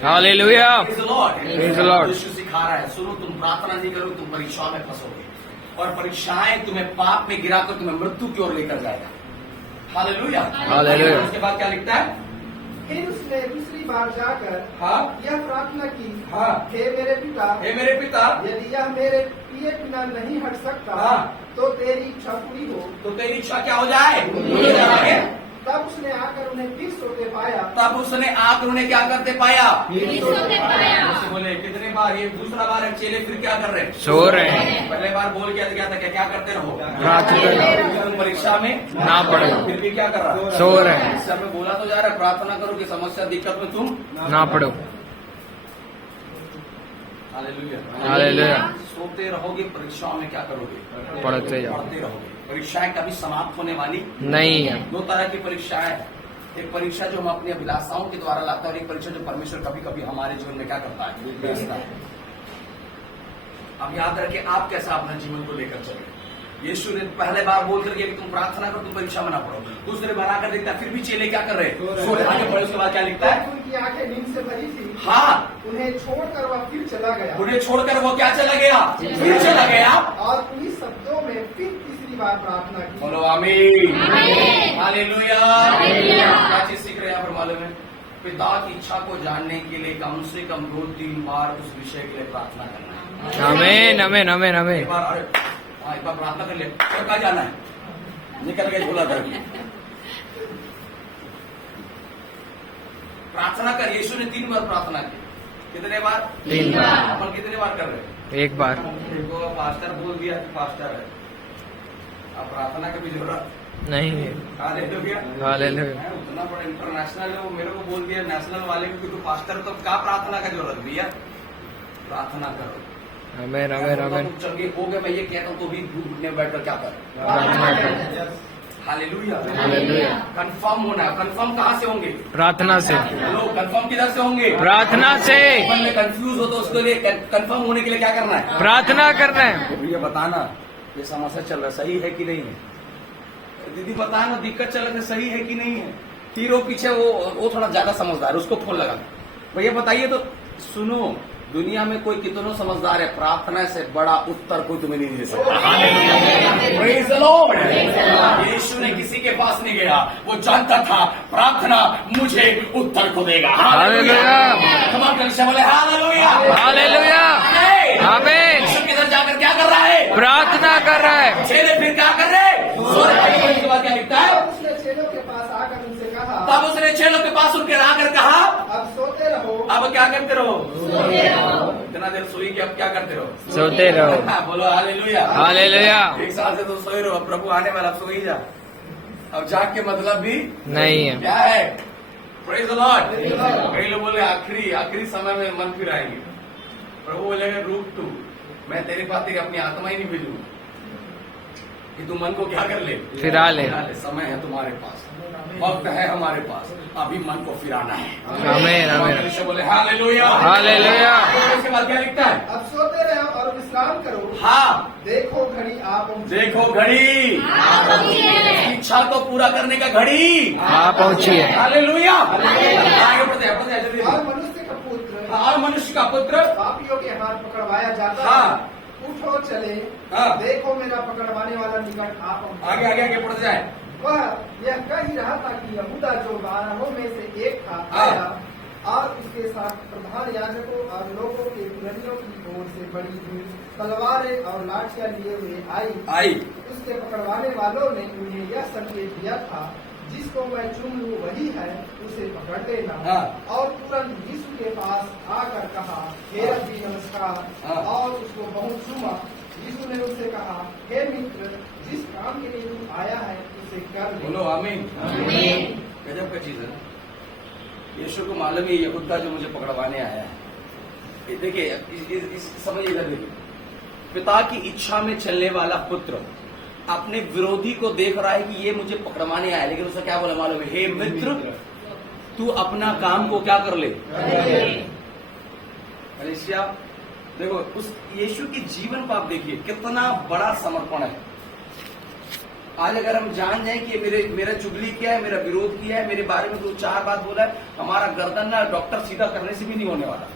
Hallelujah. Praise the Lord. Praise the Lord. यीशु सिखा रहा है, सुनो, तुम प्रार्थना नहीं करोगे तुम परीक्षा में फंसोगे और परीक्षाएं तुम्हें पाप में गिराकर तुम्हें मृत्यु की ओर लेकर जाएगा। हालेलुया। हालेलुया। उसके बाद क्या लिखता है? फिर उसने दूसरी बार जाकर हाँ, यह प्रार्थना की, हाँ, हे मेरे पिता, हे मेरे पिता, यदि यह मेरे पिए बिना नहीं हट सकता हाँ, तो तेरी इच्छा पूरी हो। तो तेरी इच्छा क्या हो जाए? पूरी हो जाए। तब उसने आकर उन्हें फिर सोते पाया। तब उसने आकर उन्हें क्या करते पाया? सोते पाया। उससे बोले कितने बार, ये दूसरा बार है, चेले फिर क्या कर रहे हैं? सो रहे हैं। पहले बार बोल क्या था? क्या करते रहो? प्रार्थना तुम परीक्षा में ना पड़ो। फिर भी क्या कर रहा है? सो रहे हैं। सब में बोला तो जा रहा है प्रार्थना करो कि समस्या दिक्कत में तुम ना पड़ो। हालेलुया। हालेलुया। सोते रहोगे, परीक्षाओं में क्या करोगे? पढ़ते जाओ। पढ़ते रहोगे। परीक्षाएं कभी समाप्त होने वाली नहीं है। दो तरह की परीक्षाएं हैं। एक परीक्षा जो हम अपनी अभिलाषाओं के द्वारा लाते हैं और एक परीक्षा जो परमेश्वर कभी कभी हमारे जीवन में क्या करता है? भेजता है। अब याद रखिए, आप कैसा अपना जीवन को लेकर चले। यीशु ने पहले बार बोल कर कि तुम प्रार्थना करो, तुम परीक्षा में ना पढ़ो। दूसरे बार आकर देखता है फिर भी चेले क्या कर रहे हैं? सो रहे। आगे बढ़े, उसके बाद क्या लिखता है? उनकी आंखें नींद से भरी थी। हाँ, उन्हें छोड़कर वह फिर चला गया उन्हें छोड़कर वो क्या चला गया? फिर चला गया। और उन्हीं शब्दों में फिर तीसरी बार प्रार्थना की। बोलो आमीन। हालेलुया। क्या चीज सीख रहे हैं यहाँ पर मालूम है? पिता की इच्छा को जानने के लिए कम से कम 2-3 बार उस विषय के लिए प्रार्थना करना है। आमेन आमेन आमेन आमेन। एक बार, अरे हाँ, एक बार प्रार्थना कर ले, तो कहाँ जाना है? निकल गए झोला कर। प्रार्थना कर। यीशु ने 3 बार प्रार्थना की। कितने बार? 3 बार। अपन कितने बार कर रहे हैं? 1 बार। देखो, पास्टर बोल दिया कि पास्टर है, अब प्रार्थना की भी जरूरत नहीं है। हालेलुया। हालेलुया। उतना बड़ा इंटरनेशनल है वो, मेरे को बोल दिया नेशनल वाले को कि तू पास्टर, तो क्या प्रार्थना का जरूरत भैया? प्रार्थना करो। आमेन आमेन आमेन। चंगे हो गए, मैं ये कहता हूँ तो भी घुटने बैठकर क्या कर? प्रार्थना करो। हालेलुया। हालेलुया। कंफर्म होना है। कंफर्म कहाँ से होंगे? प्रार्थना से। लोग कंफर्म किधर से होंगे? प्रार्थना से। मन में कंफ्यूज हो तो उसके लिए कंफर्म होने के लिए क्या करना है? प्रार्थना करना है। भैया बताना ये समस्या चल रहा है, सही है कि नहीं है? दीदी बताना दिक्कत चल रही है, सही है कि नहीं है? फिर वो पीछे वो थोड़ा ज्यादा समझदार है, उसको फोन लगा, भैया बताइए तो। सुनो, दुनिया में कोई कितनों समझदार है, प्रार्थना से बड़ा उत्तर कोई तुम्हें नहीं दे सकता। Praise the Lord। यीशु ने किसी के पास नहीं गया, वो जानता था प्रार्थना मुझे उत्तर को देगा। हालेलुया। कमाल कलीसिया बोले हालेलुया। हालेलुया। आमेन। यीशु किधर जाकर क्या कर रहा है? प्रार्थना कर रहा है। चेले फिर क्या कर रहे हैं? सो रहे हैं। इसके बाद क्या लिखता है? तब उसने चेलों के पास आकर उनसे कहा, तब उसने चेलों के पास उनके आकर कहा, अब सोते रहो। अब क्या करते रहो? इतना देर सोई कि अब क्या करते रहो? सोते रहो। बोलो हालेलुया। हालेलुया। 1 साल से तो सोई रहो, प्रभु आने वाला, अब सो ही जा। अब जाग के मतलब भी नहीं है। क्या है? Praise the Lord. कई लोग बोले आखिरी समय में मन फिर आएंगे। प्रभु बोलेगा रुक तू, मैं तेरे पास तेरी अपनी आत्मा ही नहीं भेजूंगा। कि तू मन को क्या कर ले, फिरा ले। समय है तुम्हारे पास, वक्त है हमारे पास, अभी मन को फिराना है। आमीन आमीन। से बोले हालेलुया हालेलुया। इसके बाद क्या लिखता है? अब सोते रहो और विश्राम करो। हाँ, देखो घड़ी आप पहुंची। देखो घड़ी, इच्छा को पूरा करने का घड़ी आप पहुंचिए। हालेलुया। आगे बढ़ते हैं, जल्दी। और मनुष्य का पुत्र और मनुष्य का पुत्र पापियों के हाथ पकड़वाया जाता हाँ। है। उठो चले, हाँ। देखो मेरा पकड़वाने वाला निकट आ पहुंचा। आगे आगे आगे बढ़ जाए। वह यह कह ही रहा था कि यहूदा जो 12 में से एक था हाँ। आया और उसके साथ प्रधान याजकों और लोगों के पुरनियों की ओर से बड़ी भीड़ तलवारें और लाठियां लिए हुए आई। उसके पकड़वाने वालों ने उन्हें यह संकेत दिया था, जिसको मैं चुन लूं वही है, उसे पकड़ लेना। हाँ। और तुरंत यीशु के पास आकर कहा, हे रब्बी नमस्कार। हाँ। और उसको बहुत चूमा। यीशु ने उससे कहा, हे मित्र, जिस काम के लिए तू आया है उसे कर ले। बोलो आमीन। गजब का चीज है। यीशु को मालूम है यहूदा जो मुझे पकड़वाने आया है। ये देखिए, समझिए इधर देखिए, पिता की इच्छा में चलने वाला पुत्र अपने विरोधी को देख रहा है कि ये मुझे पकड़वाने आया, लेकिन उसने क्या बोला मालूम है? हे मित्र, तू अपना काम को क्या कर ले। मलेशिया देखो, उस यीशु के जीवन को आप देखिए, कितना बड़ा समर्पण है। आज अगर हम जान जाएं कि मेरा चुगली किया है, मेरा विरोध किया है, मेरे बारे में 2-4 बात बोला है, हमारा गर्दन ना डॉक्टर सीधा करने से भी नहीं होने वाला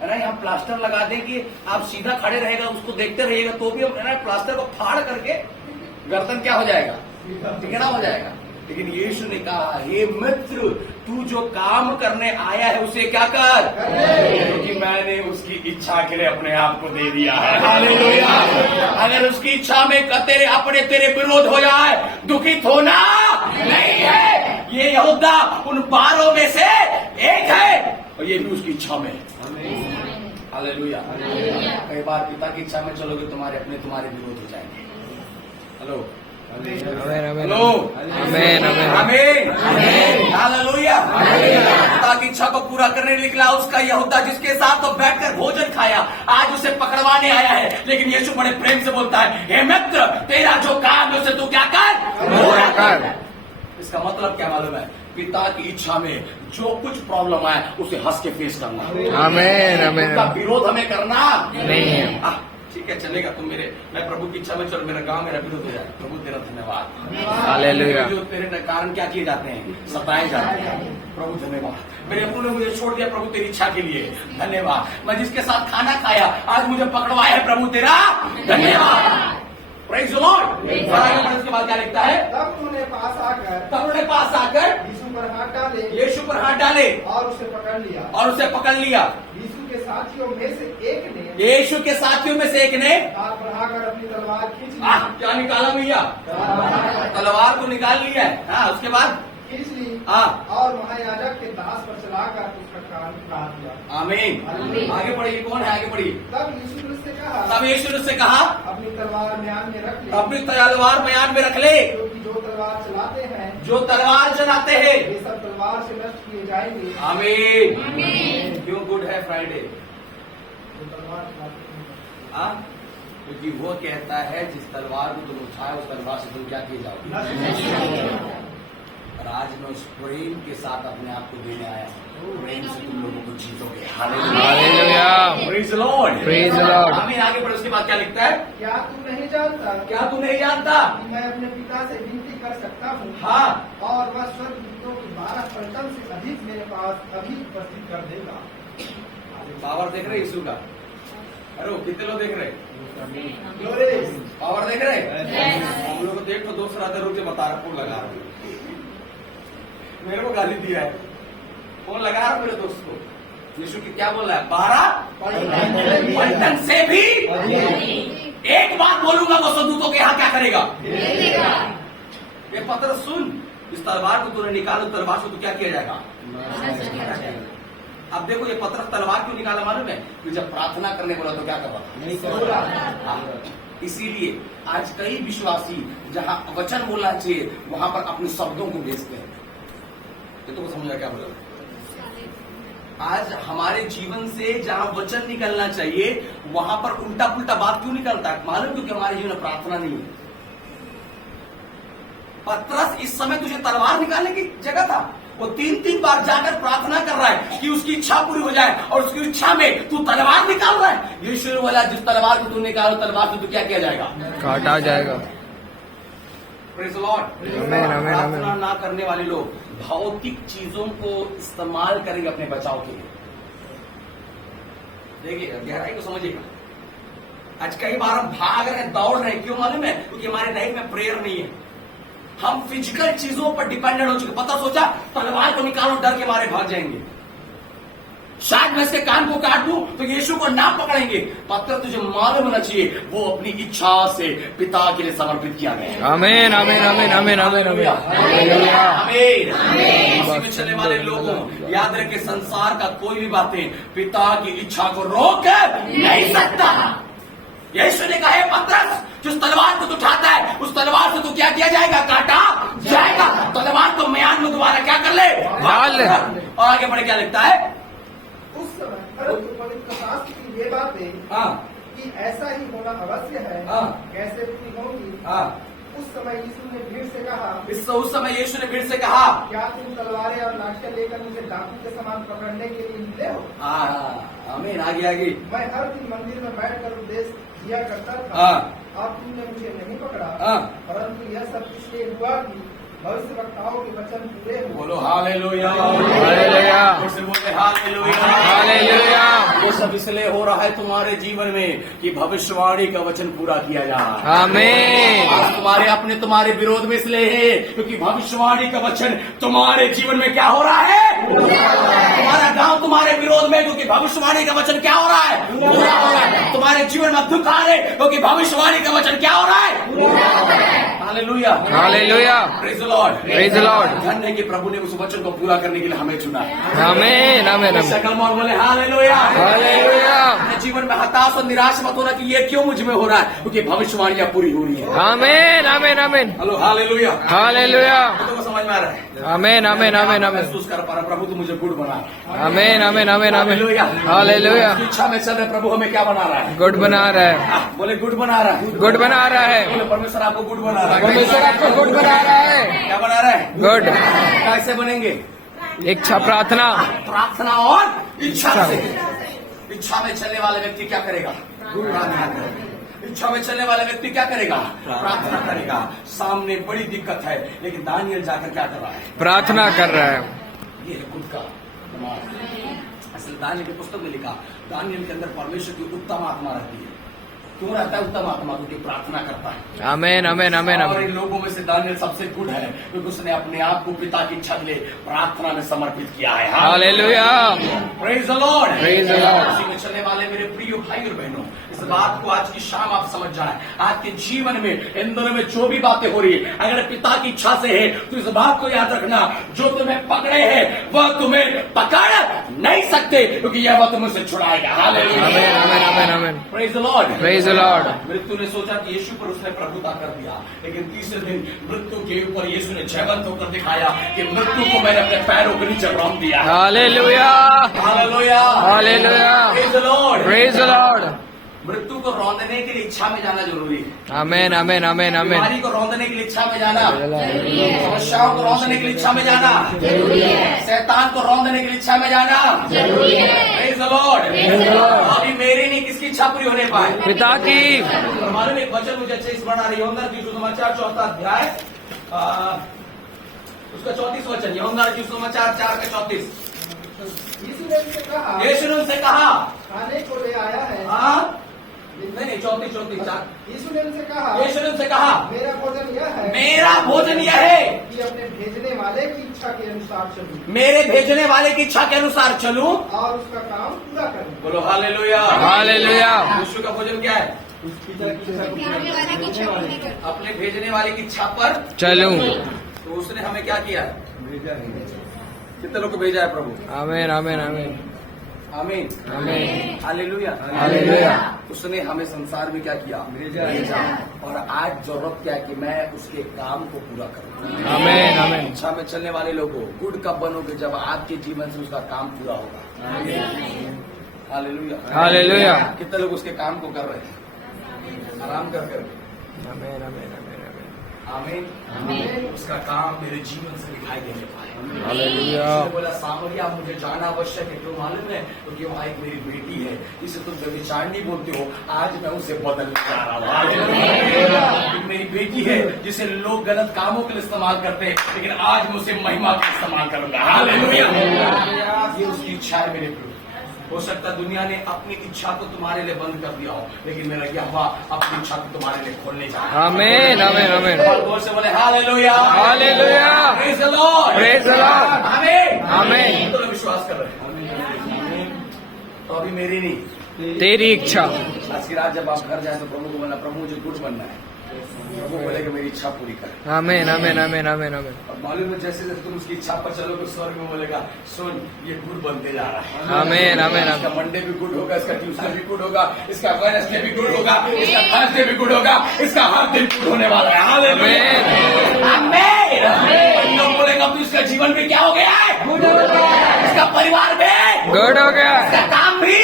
है ना। यहाँ प्लास्टर लगा दें कि आप सीधा खड़े रहेगा, उसको देखते रहिएगा, तो भी हम प्लास्टर को फाड़ करके गर्दन क्या हो जाएगा, टिकना हो जाएगा। लेकिन यीशु ने कहा, हे मित्र, तू जो काम करने आया है उसे क्या कर, क्योंकि मैंने उसकी इच्छा के लिए अपने आप को दे दिया है। हालेलुया। अगर उसकी इच्छा में तेरे विरोध हो जाए, दुखित होना नहीं है। ये यहूदा उन 12 में से एक है और ये भी उसकी इच्छा में है। हालेलुया। कई बार पिता की इच्छा में चलोगे, तुम्हारे विरोध हो जाएंगे। हेलो आमीन हेलो आमीन आमीन आमीन। हालेलुया। पिता की इच्छा को पूरा करने निकला उसका यहूदा, जिसके साथ तो बैठकर भोजन खाया, आज उसे पकड़वाने आया है। लेकिन यीशु बड़े प्रेम से बोलता है, हे मित्र, तेरा जो काम है उसे तू क्या कर, पूरा कर। इसका मतलब क्या मालूम है? पिता की इच्छा में जो कुछ प्रॉब्लम आए उसे हंस के फेस करना। आमीन आमीन। उसका विरोध हमें करना नहीं है। ठीक है, चलेगा। मैं प्रभु की इच्छा में चल, मेरा गांव मेरा विरोध हो जाए। प्रभु तेरा धन्यवाद। हालेलुया। जो तेरे कारण क्या किए जाते हैं, सताए जाते हैं। प्रभु धन्यवाद। मेरे अप्पू ने मुझे छोड़ दिया, प्रभु तेरी इच्छा के लिए धन्यवाद। मैं जिसके साथ खाना खाया, आज मुझे पकड़वाया है, प्रभु तेरा धन्यवाद। Praise the Lord. इसके बाद क्या लिखता है? तब उन्होंने पास आकर यीशु पर हाथ डाले और उसे पकड़ लिया। यीशु के साथियों में से एक ने हाथ बढ़ाकर अपनी तलवार खींच ली। क्या निकाला भैया? तलवार को निकाल लिया है। हाँ, उसके बाद खींच ली हाँ, और महायाजक के दास पर चलाकर उसका कान काट दिया। आमीन। आगे बढ़िए, कौन है? आगे बढ़िए। तब यीशु ने उससे कहा, अपनी तलवार म्यान में रख ले। अपनी तलवार म्यान में रख ले। क्योंकि जो तलवार चलाते हैं ये सब तलवार से नष्ट किए जाएंगे। आमीन। क्यों गुड है फ्राइडे? जो तलवार चलाते हैं। हाँ, क्योंकि वो कहता है जिस तलवार को तुम उठाए उस तलवार से तुम क्या किए जाओगे। और आज मैं उस प्रेम के साथ अपने आप को देने आया हूँ। प्रेम से तुम लोगों को जीतोगे। Hallelujah. Praise the Lord. Praise the Lord. आमीन। आगे बढ़ो। उसके बाद क्या लिखता है? क्या तू नहीं जानता कि मैं अपने पिता से विनती कर सकता हूँ, हाँ, और वह स्वर्गदूतों की 12 पलटन से अधिक मेरे पास अभी उपस्थित कर देगा। पावर देख रहे यीशु का? अरे कितने लोग देख रहे? ग्लोरी। पावर देख रहे? हम लोग को देख तो दोस्त रात रुक के बता रहा, फोन लगा रहा, मेरे को गाली दिया है, फोन लगा रहा मेरे दोस्त को। यीशु की क्या बोल रहा है? 12 पलटन से भी एक बात बोलूंगा तो स्वर्गदूतों के यहाँ क्या करेगा? ये पत्र सुन, इस तलवार को तूने निकालो, तलवार से तो क्या किया जाएगा? अब देखो, ये पत्र तलवार क्यों निकाला मालूम है? कि जब प्रार्थना करने बोला तो क्या कर रहा था? इसीलिए आज कई विश्वासी जहां वचन बोलना चाहिए वहां पर अपने शब्दों को बेचते हैं। ये तो समझा क्या बोला? आज हमारे जीवन से जहां वचन निकलना चाहिए वहां पर उल्टा पुल्टा बात क्यों निकलता है? मालूम क्योंकि हमारे जीवन में प्रार्थना नहीं है। पतरस इस समय तुझे तलवार निकालने की जगह था, वो 3-3 बार जाकर प्रार्थना कर रहा है कि उसकी इच्छा पूरी हो जाए, और उसकी इच्छा में तू तलवार निकाल रहा है। यीशु ने बोला जिस तलवार को तू निकालो, तलवार से तू क्या किया जाएगा? काटा जाएगा। Praise the Lord. आमीन, आमीन, आमीन। प्रार्थना ना करने वाले लोग भौतिक चीजों को इस्तेमाल करेंगे अपने बचाव के लिए। देखिए गहराई को समझिएगा। आज कई बार हम भाग रहे हैं, दौड़ रहे हैं, क्यों मालूम है? क्योंकि हमारे लाइफ में प्रेयर नहीं है। हम फिजिकल चीजों पर डिपेंडेंट हो चुके। पता सोचा तलवार को निकालो, डर के मारे भाग जाएंगे। शायद मैं इसके कान को काट दूं तो यीशु को ना पकड़ेंगे। पत्थर तुझे मालूम होना चाहिए वो अपनी इच्छा से पिता के लिए समर्पित किया गया है। आमीन, आमीन, आमीन, आमीन, आमीन, आमीन। आमीन। इसी में चलने वाले लोगों याद रखे, संसार का कोई भी बातें पिता की इच्छा को रोक नहीं सकता। यीशु ने कहा पतरस जिस तलवार को तू उठाता है उस तलवार से तू क्या किया जाएगा? काटा जाएगा। तलवार को म्यान में दोबारा क्या कर ले? डाल ले। और आगे बढ़े क्या लिखता है? उस समय परंतु पवित्र शास्त्र की ये बातें हाँ कि ऐसा ही होना अवश्य है, हाँ। कैसे पूरी होंगी। हाँ। उस समय यीशु ने भीड़ से कहा, उस समय यीशु ने भीड़ से कहा, क्या तुम तलवारें और लाठियां लेकर मुझे डाकू के समान पकड़ने के लिए निकले हो? आमीन। आगे आगे। मैं हर दिन मंदिर में बैठकर उपदेश दिया करता था, हाँ। और तुमने मुझे नहीं पकड़ा, हाँ। परंतु यह सब इसलिए हुआ कि भविष्यवक्ताओं के वचन पूरे हो। बोलो हालेलुया। हालेलुया। उससे बोले हालेलुया। हालेलुया। ये सब इसलिए हो रहा है तुम्हारे जीवन में कि भविष्यवाणी का वचन पूरा किया जाए। आमीन। आज तुम्हारे विरोध में इसलिए है क्योंकि भविष्यवाणी का वचन तुम्हारे जीवन में क्या हो रहा है? तुम्हारा गांव तुम्हारे विरोध में क्योंकि भविष्यवाणी का वचन क्या हो रहा है? पूरा हो रहा है। तुम्हारे जीवन में दुख आ रहे क्योंकि भविष्यवाणी का वचन क्या हो रहा है? Hallelujah. Hallelujah. Praise the Lord. Praise the Lord. धन्य कि प्रभु ने उस वचन को पूरा करने के लिए हमें चुना है। आमीन, आमीन, आमीन। सकल मौत बोले हालेलुया। हालेलुया। अपने जीवन में हताश और निराश मत होना कि ये क्यों मुझ में हो रहा है, क्योंकि भविष्यवाणियां पूरी हो रही है। आमीन, आमीन, आमीन। Hello hallelujah. हालेलुया। तो समझ में आ रहा है? आमीन, आमीन, आमीन, आमीन। महसूस कर पा रहा प्रभु तू मुझे गुड बना। आमीन, आमीन, आमीन, आमीन। हालेलुया। उसकी इच्छा में चल रहे प्रभु हमें क्या बना रहा है? गुड बना रहा है। बोले गुड बना रहा है। गुड बना रहा है। बोले परमेश्वर आपको गुड बना रहा है। परमेश्वर आपको गुड बना रहा है। क्या बना रहा है? गुड। कैसे बनेंगे? इच्छा प्रार्थना। प्रार्थना और इच्छा से। इच्छा में चलने वाला व्यक्ति क्या करेगा? प्रार्थना करेगा। इच्छा में चलने वाला व्यक्ति क्या करेगा? प्रार्थना करेगा। सामने बड़ी दिक्कत है लेकिन दानियल जाकर क्या कर रहा है? प्रार्थना कर रहा है। ये है खुद का दिमाग। असल दानियल की पुस्तक में लिखा दानियल के अंदर परमेश्वर की उत्तम आत्मा रहती है। क्यों रहता है उत्तम आत्मा? क्योंकि प्रार्थना करता है। आमीन, आमीन, आमीन, और आमीन। इन लोगों में से दानियल सबसे गुड है क्योंकि उसने अपने आप को पिता की इच्छा के लिए प्रार्थना में समर्पित किया है। Hallelujah. Praise the Lord. Praise the Lord. इसी में चलने वाले मेरे प्रिय भाई और बहनों, इस बात को आज की शाम आप समझ जाए। आपके जीवन में इन दोनों में जो भी बातें हो रही है अगर पिता की इच्छा से है तो इस बात को याद रखना, जो तुम्हें पकड़े हैं वह तुम्हें पकड़ नहीं सकते क्योंकि यह वह तुम्हें से छुड़ाएगा। हालेलुया। आमीन, आमीन, आमीन, आमीन। Praise the Lord. Praise the Lord. मृत्यु ने सोचा कि यीशु पर उसने प्रभुता कर दिया, लेकिन तीसरे दिन मृत्यु के ऊपर यीशु ने जयवंत होकर दिखाया कि मृत्यु को मैंने अपने पैरों के नीचे रौंद दिया। Hallelujah. Hallelujah. Hallelujah. Praise the Lord. Praise the Lord. मृत्यु को रौंदने के लिए इच्छा में जाना जरूरी है। आमीन, आमीन, आमीन, आमीन। बीमारी को रौंदने के लिए इच्छा में जाना, समस्याओं को रौंदने के लिए इच्छा में जाना, शैतान को रौंदने के लिए इच्छा में जाना। Praise the Lord. अभी मेरी नहीं किसकी इच्छा पूरी होने पाए? पिता की। मालूम एक वचन मुझे अच्छे से बना रही है की सुसमाचार 4 अध्याय उसका 34 वचन। यूहन्ना की सुसमाचार 4 का 34। यीशु ने उनसे कहा, यीशु ने उनसे कहा खाने को ले आया है। हाँ नहीं 34 4। यीशु ने उनसे कहा, यीशु ने उनसे कहा मेरा भोजन यह है, मेरा भोजन यह है कि अपने भेजने वाले की इच्छा के अनुसार चलूं मेरे भेजने वाले की इच्छा के अनुसार चलूं और उसका काम पूरा करूं। बोलो हालेलुया। हालेलुया। यीशु का भोजन क्या है? अपने भेजने वाले की इच्छा पर चलूं। तो उसने हमें क्या किया? कितने लोग को भेजा है प्रभु? आमीन, आमीन, आमीन। आमीन आमीन हालेलुया हालेलुया। उसने हमें संसार में क्या किया भेजा। और आज जरूरत क्या है कि मैं उसके काम को पूरा करूं। आमीन आमीन इच्छा में चलने वाले लोगों गुड कब बनोगे जब आपके जीवन से उसका काम पूरा होगा। Hallelujah hallelujah. कितने लोग उसके काम को कर रहे हैं आराम कर कर। आमीन आमीन आमीन आमीन उसका काम मेरे जीवन से दिखाई देने पाए। हालेलुया। उसने बोला सामरिया मुझे जाना आवश्यक है क्यों मालूम है क्योंकि वहाँ एक मेरी बेटी है जिसे तुम व्यभिचारिणी बोलते हो आज मैं उसे बदलने जा रहा हूँ। एक मेरी बेटी है जिसे लोग गलत कामों के लिए इस्तेमाल करते हैं लेकिन आज मैं उसे महिमा का इस्तेमाल करूंगा। हालेलुया ये उसकी इच्छा है मेरे प्रभु। हो सकता दुनिया ने अपनी इच्छा को तुम्हारे लिए बंद कर दिया हो लेकिन मेरा यहोवा अपनी इच्छा को तुम्हारे लिए खोलने जा रहा है। आमीन आमीन आमीन और जोर से बोले hallelujah hallelujah. Praise the Lord praise the Lord. आमीन आमीन। तो लोग विश्वास कर रहे हैं तो अभी मेरी नहीं तेरी इच्छा। आज की रात जब आप घर जाए तो प्रभु को बोलना प्रभु मुझे गुड बनना है। प्रभु बोलेगा मेरी इच्छा पूरी कर। आमीन आमीन आमीन आमीन आमीन और मालूम है जैसे जैसे तुम उसकी इच्छा पर चलोगे स्वर्ग में बोलेगा सुन ये गुड बनते जा रहा है। आमीन आमीन इसका आमीन मंडे भी गुड होगा इसका ट्यूसडे भी गुड होगा इसका वेडनेसडे भी गुड होगा इसका थर्सडे भी गुड होगा इसका हर दिन गुड होने वाला है। हालेलुया आमीन। लोग बोलेगा तो इसका जीवन भी क्या हो गया है गुड हो गया। इसका परिवार में गुड हो गया। इसका काम भी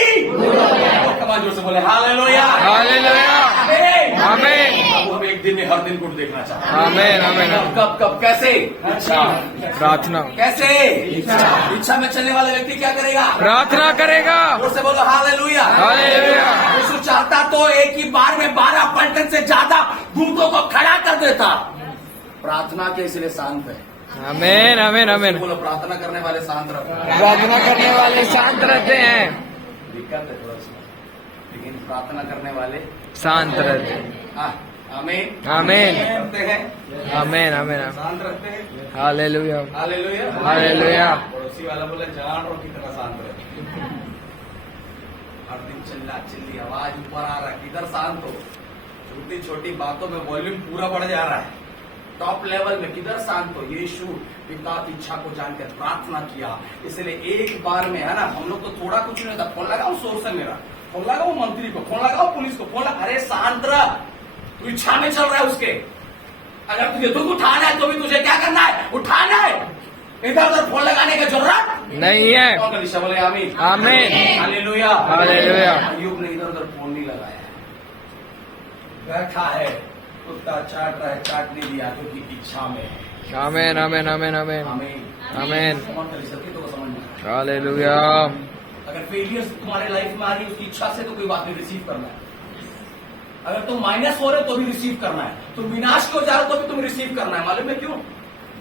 कमाल जोर से बोले हालेलुया हालेलुया। आमीन आमीन अब हम एक दिन में हर दिन गुड देखना चाहते हैं। आमीन आमीन कब आमीन। कब कब कैसे अच्छा प्रार्थना कैसे इच्छा में चलने वाला व्यक्ति क्या करेगा प्रार्थना करेगा। उससे बोलो हालेलुया हालेलुया। यीशु चाहता तो एक ही बार में 12 पलटन से ज्यादा दूतों को खड़ा कर देता। प्रार्थना के इसलिए शांत है। आमीन आमीन आमीन। बोलो प्रार्थना करने वाले शांत रहो। प्रार्थना करने वाले शांत रहते हैं। दिक्कत है थोड़ा सा लेकिन प्रार्थना करने वाले शांत रहते हैं। हाँ, आमीन आमीन करते हैं आमीन आमीन आमीन। शांत रखते हैं। Hallelujah hallelujah hallelujah. पड़ोसी वाला बोले जान रहो कितना शांत रहे। हर दिन चिल्ली आवाज ऊपर आ रहा है किधर शांत हो। छोटी छोटी बातों में वॉल्यूम पूरा बढ़ जा रहा है टॉप लेवल में किधर शांत हो। यीशु पिता की इच्छा को जानकर प्रार्थना किया इसलिए एक बार में है ना हम लोग तो थोड़ा कुछ नहीं था। फोन लगाओ सोर्स है मेरा फोन लगाओ मंत्री को फोन लगाओ पुलिस को फोन लगा अरे शांत रह तू इच्छा में चल रहा है उसके। अगर तुझे दुख उठाना है तो भी तुझे क्या करना है उठाना है। इधर उधर फोन लगाने की जरूरत नहीं है। कौन का निशा बोले आमीन आमीन हालेलुया हालेलुया। अय्यूब ने इधर उधर फोन नहीं लगाया बैठा है कुत्ता चाट रहा है चाट नहीं दिया क्योंकि इच्छा में है। आमीन आमीन आमीन आमीन आमीन आमीन। कौन का निशा तो समझ में आया। हालेलुया। अगर फेलियर्स तुम्हारे लाइफ में आ रही है उसकी इच्छा से तो कोई बात नहीं रिसीव करना है। अगर तुम माइनस हो रहे हो तो भी रिसीव करना है। तुम विनाश को जा रहे हो तो भी तुम रिसीव करना है। मालूम है क्यों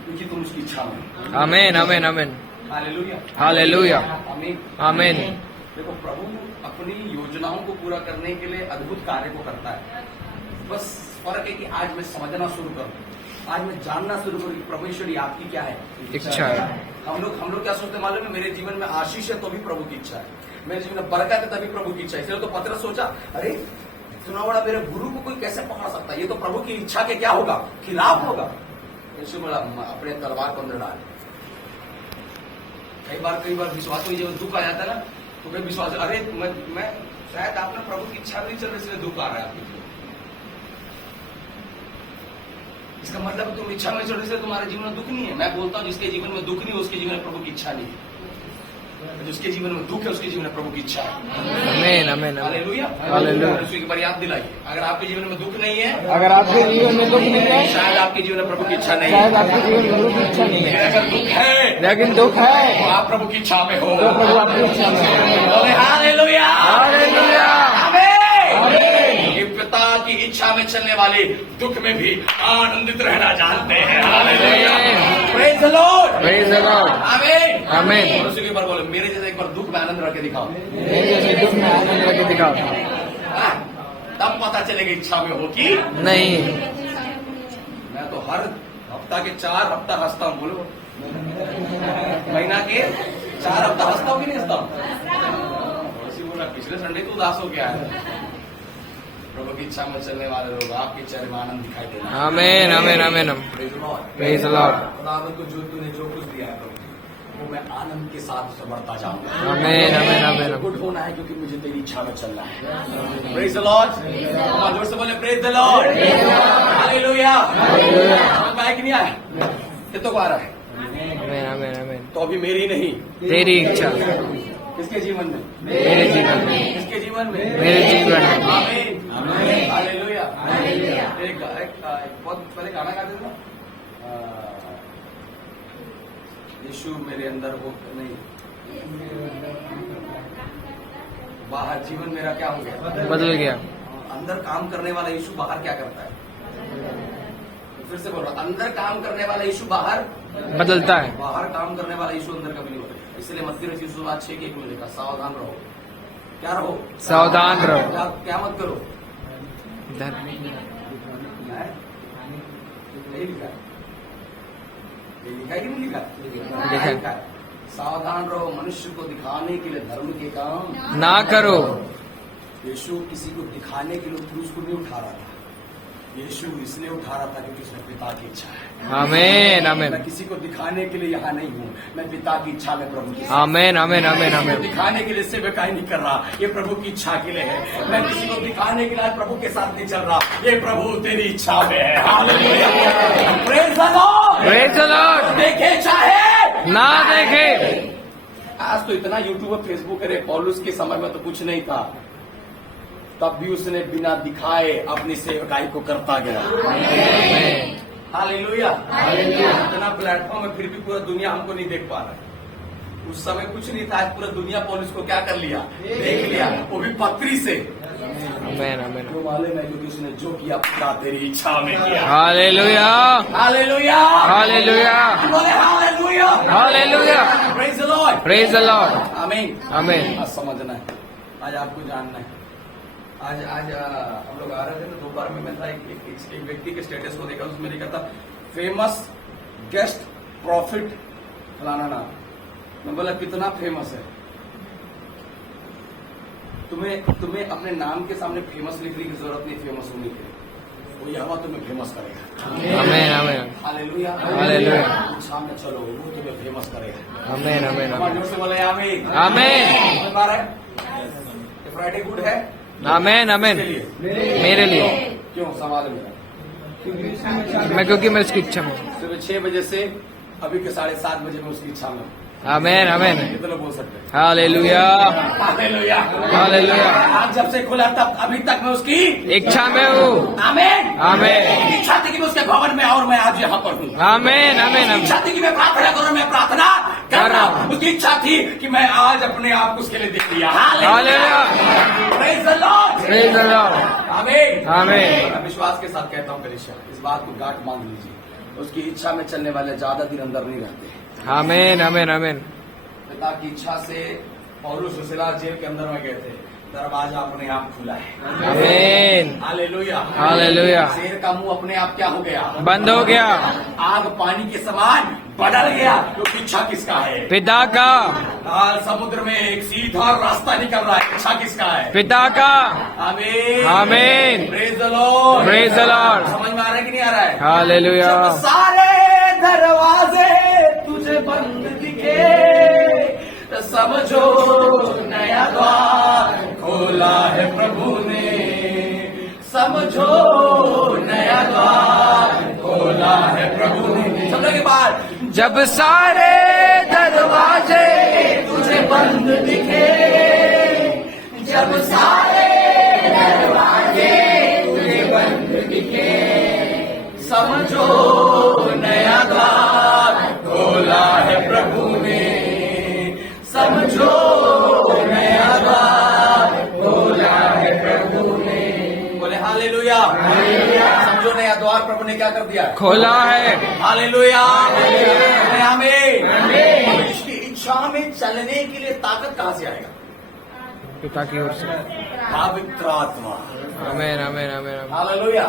क्योंकि तुम उसकी इच्छा में। आमीन आमीन आमीन हालेलुया हालेलुया। आमीन आमीन। देखो प्रभु अपनी योजनाओं को पूरा करने के लिए अद्भुत कार्य को करता है। बस फर्क है कि आज मैं समझना शुरू करूं आज मैं जानना शुरू करूं कि परमेश्वरी आपकी क्या है इच्छा है। हम लोग क्या सोचते मालूम है मेरे जीवन में आशीष है तो भी प्रभु की इच्छा है। मेरे जीवन में बरकत है तभी प्रभु की इच्छा है। इसलिए तो पत्रस सोचा अरे इतना बड़ा मेरे गुरु को कोई कैसे पकड़ सकता है। ये तो प्रभु की इच्छा के क्या होगा खिलाफ होगा। यीशु बोला अपने तलवार को अंदर डाल। कई बार विश्वास में जब दुख आ जाता है ना तो कई विश्वास अरे मैं शायद आपने प्रभु की इच्छा नहीं चल रही इसलिए दुख आ रहा है आपके। इसका मतलब तुम इच्छा में चल रही है तुम्हारे जीवन में दुख नहीं है। मैं बोलता हूँ जिसके जीवन में दुख नहीं है उसके जीवन में प्रभु की इच्छा नहीं है। जिसके जीवन में दुख है उसके जीवन में प्रभु की इच्छा है। आमीन आमीन हालेलुया हालेलुया। यीशु की बात याद दिलाइए अगर आपके जीवन में दुख नहीं है अगर आपके जीवन में दुख नहीं है शायद आपके जीवन में प्रभु की इच्छा नहीं शायद है। आपके जीवन में दुख की इच्छा नहीं है। अगर दुख है लेकिन दुख है तो आप प्रभु की इच्छा में हो। तो प्रभु आपकी इच्छा में है। बोले हालेलुया हालेलुया। आमीन। आमीन। ये पिता की इच्छा में चलने वाले दुख में भी आनंदित रहना जानते हैं। Hallelujah praise the Lord praise the Lord. आमीन आमीन। और उसी के ऊपर बोले मेरे जैसे एक बार दुख में आनंद रख के दिखाओ। मेरे जैसे दुख में आनंद रख के दिखाओ। हाँ, तब पता चलेगा इच्छा में हो कि नहीं। मैं तो हर हफ्ता के 4 हफ्ता हंसता हूँ। बोलो महीना के 4 हफ्ता हंसता हूँ कि नहीं हंसता हूँ। ऐसी बोला पिछले संडे तो उदास हो गया है। प्रभु की इच्छा में चलने वाले लोग आपके चेहरे में आनंद दिखाई देना। आमीन आमीन आमीन। Praise the Lord. Praise the Lord. खुदावंद को जो तूने जो कुछ दिया है प्रभु वो मैं आनंद के साथ उसे बढ़ता जाऊंगा। आमीन आमीन आमीन गुड होना है क्योंकि मुझे तेरी इच्छा में चलना है। Praise the Lord. जोर से बोले प्रेज द लॉर्ड। हालेलुया। समझ में आया कि नहीं आया? कितनों को आ रहा है? आमीन आमीन आमीन। तो अभी मेरी नहीं, तेरी इच्छा किसके जीवन में? मेरे जीवन में, किसके जीवन में? मेरे जीवन में। आमीन आमीन हालेलुया। एक बहुत पहले गाना गाते थे ना, यीशु मेरे अंदर हो नहीं, बाहर जीवन मेरा क्या हो गया? बदल गया। अंदर काम करने वाला यीशु बाहर क्या करता है? फिर से बोल रहा, अंदर काम करने वाला यीशु बाहर बदलता है। बाहर काम करने वाला यीशु अंदर कभी नहीं होता। इसलिए मत्ती रचित सुसमाचार 6:1 में लिखा, सावधान रहो। क्या रहो? सावधान रहो। क्या मत करो? धर्म नहीं लिखा है? ये लिखा है कि नहीं लिखा? लिखा है। सावधान रहो, मनुष्य को दिखाने के लिए धर्म के काम ना करो। यीशु किसी को दिखाने के लिए क्रूस को नहीं उठा रहा था। यीशु इसलिए उठा रहा था क्योंकि उसमें पिता की इच्छा है। आमीन आमीन मैं किसी को दिखाने के लिए यहाँ नहीं हूँ, मैं पिता की इच्छा में प्रभु की आमीन आमीन आमीन आमीन। दिखाने के लिए सेवकाई नहीं कर रहा, ये प्रभु की इच्छा के लिए है। मैं किसी को दिखाने के लिए प्रभु के साथ नहीं चल रहा, ये प्रभु तेरी इच्छा में है। Hallelujah. Praise the Lord. Praise the Lord. देखे चाहे ना देखे। आज तो इतना यूट्यूब और फेसबुक है। पौलुस के समय में तो कुछ नहीं था, तब भी उसने बिना दिखाए अपनी सेवकाई को करता गया। हालेलुया। इतना प्लेटफॉर्म है फिर भी पूरा दुनिया हमको नहीं देख पा रहा। उस समय कुछ नहीं था, आज पूरा दुनिया पौलुस को क्या कर लिया? देख लिया, वो भी पत्री से। आमीन आमीन। जो मालूम है क्योंकि उसने जो किया पिता तेरी इच्छा में किया। Hallelujah hallelujah. हालेलुया बोले hallelujah. Hallelujah. Praise the Lord. Praise the Lord. आमीन आमीन। आज समझना है, आज आपको जानना है। आज हम लोग आ रहे थे ना, दोपहर में मैं था एक व्यक्ति के स्टेटस को देखा, उसमें लिखा था फेमस गेस्ट प्रॉफिट फलाना नाम। मैं बोला कितना फेमस है? तुम्हें अपने नाम के सामने फेमस लिखने की जरूरत नहीं, फेमस होने की। वो यहोवा तुम्हें फेमस करेगा। आमीन आमीन। हालेलुया। हालेलुया। इच्छा में चलो, वो तुम्हें फेमस करेगा। आमीन आमीन हमारे आमीन। जोर से बोले आमीन। आमीन। समझ पा रहे हैं? फ्राइडे गुड है आमीन आमीन। किसके लिए? मेरे लिए। क्यों? सवाल है मेरा। मैं क्योंकि मैं उसकी इच्छा में हूँ। सुबह 6 बजे से अभी के 7:30 बजे में उसकी इच्छा में हूं। आमीन आमीन। कितने लोग बोल सकते हैं? Hallelujah hallelujah. हालेलुया। आज जब से खुला तब अभी तक मैं उसकी इच्छा में हूँ। आमीन आमीन। इच्छा थी कि मैं उसके भवन में और मैं आज यहाँ पर हूँ। आमीन आमीन आमीन। इच्छा थी कि मैं प्रार्थना करूँ, मैं प्रार्थना कर रहा हूँ। उसकी इच्छा थी कि मैं आज अपने आप को उसके लिए दे दिया। Hallelujah. Praise the Lord. Praise the Lord. आमीन आमीन। मैं विश्वास के साथ कहता हूँ कलीसिया, इस बात को गांठ मान लीजिए, उसकी इच्छा में चलने वाले ज्यादा दिन अंदर नहीं रहते। आमीन आमीन आमीन। पिता की इच्छा से पौलुस और सिलास जेल के अंदर में गए थे, दरवाजा अपने आप खुला है। आमीन। हालेलुया। हालेलुया। शेर का मुंह अपने आप क्या हो गया? बंद हो गया। आग पानी के समान बदल गया। तो इच्छा किसका है? पिता का। लाल समुद्र में एक सीधा रास्ता निकल रहा है, इच्छा किसका है? पिता का। आमीन आमीन। Praise the Lord. Praise the Lord. समझ में आ रहा है कि नहीं आ रहा है? हालेलुया। जब सारे दरवाजे तुझे बंद दिखे, तो समझो नया द्वार खोला है प्रभु ने। समझो नया द्वार खोला है प्रभु ने। समझने के बाद जब सारे दरवाजे तुझे बंद दिखे, जब सारे दरवाजे तुझे बंद दिखे, समझो नया द्वार खोला है प्रभु ने। समझो नया द्वार खोला है प्रभु ने। बोले हालेलुया। समझो नया द्वार प्रभु ने क्या कर दिया? खोला है। हालेलुया। आमीन। इसकी इच्छा में चलने के लिए ताकत कहाँ से आएगा? पिता की ओर से। पवित्र आत्मा। आमीन आमीन आमीन। हालेलुया।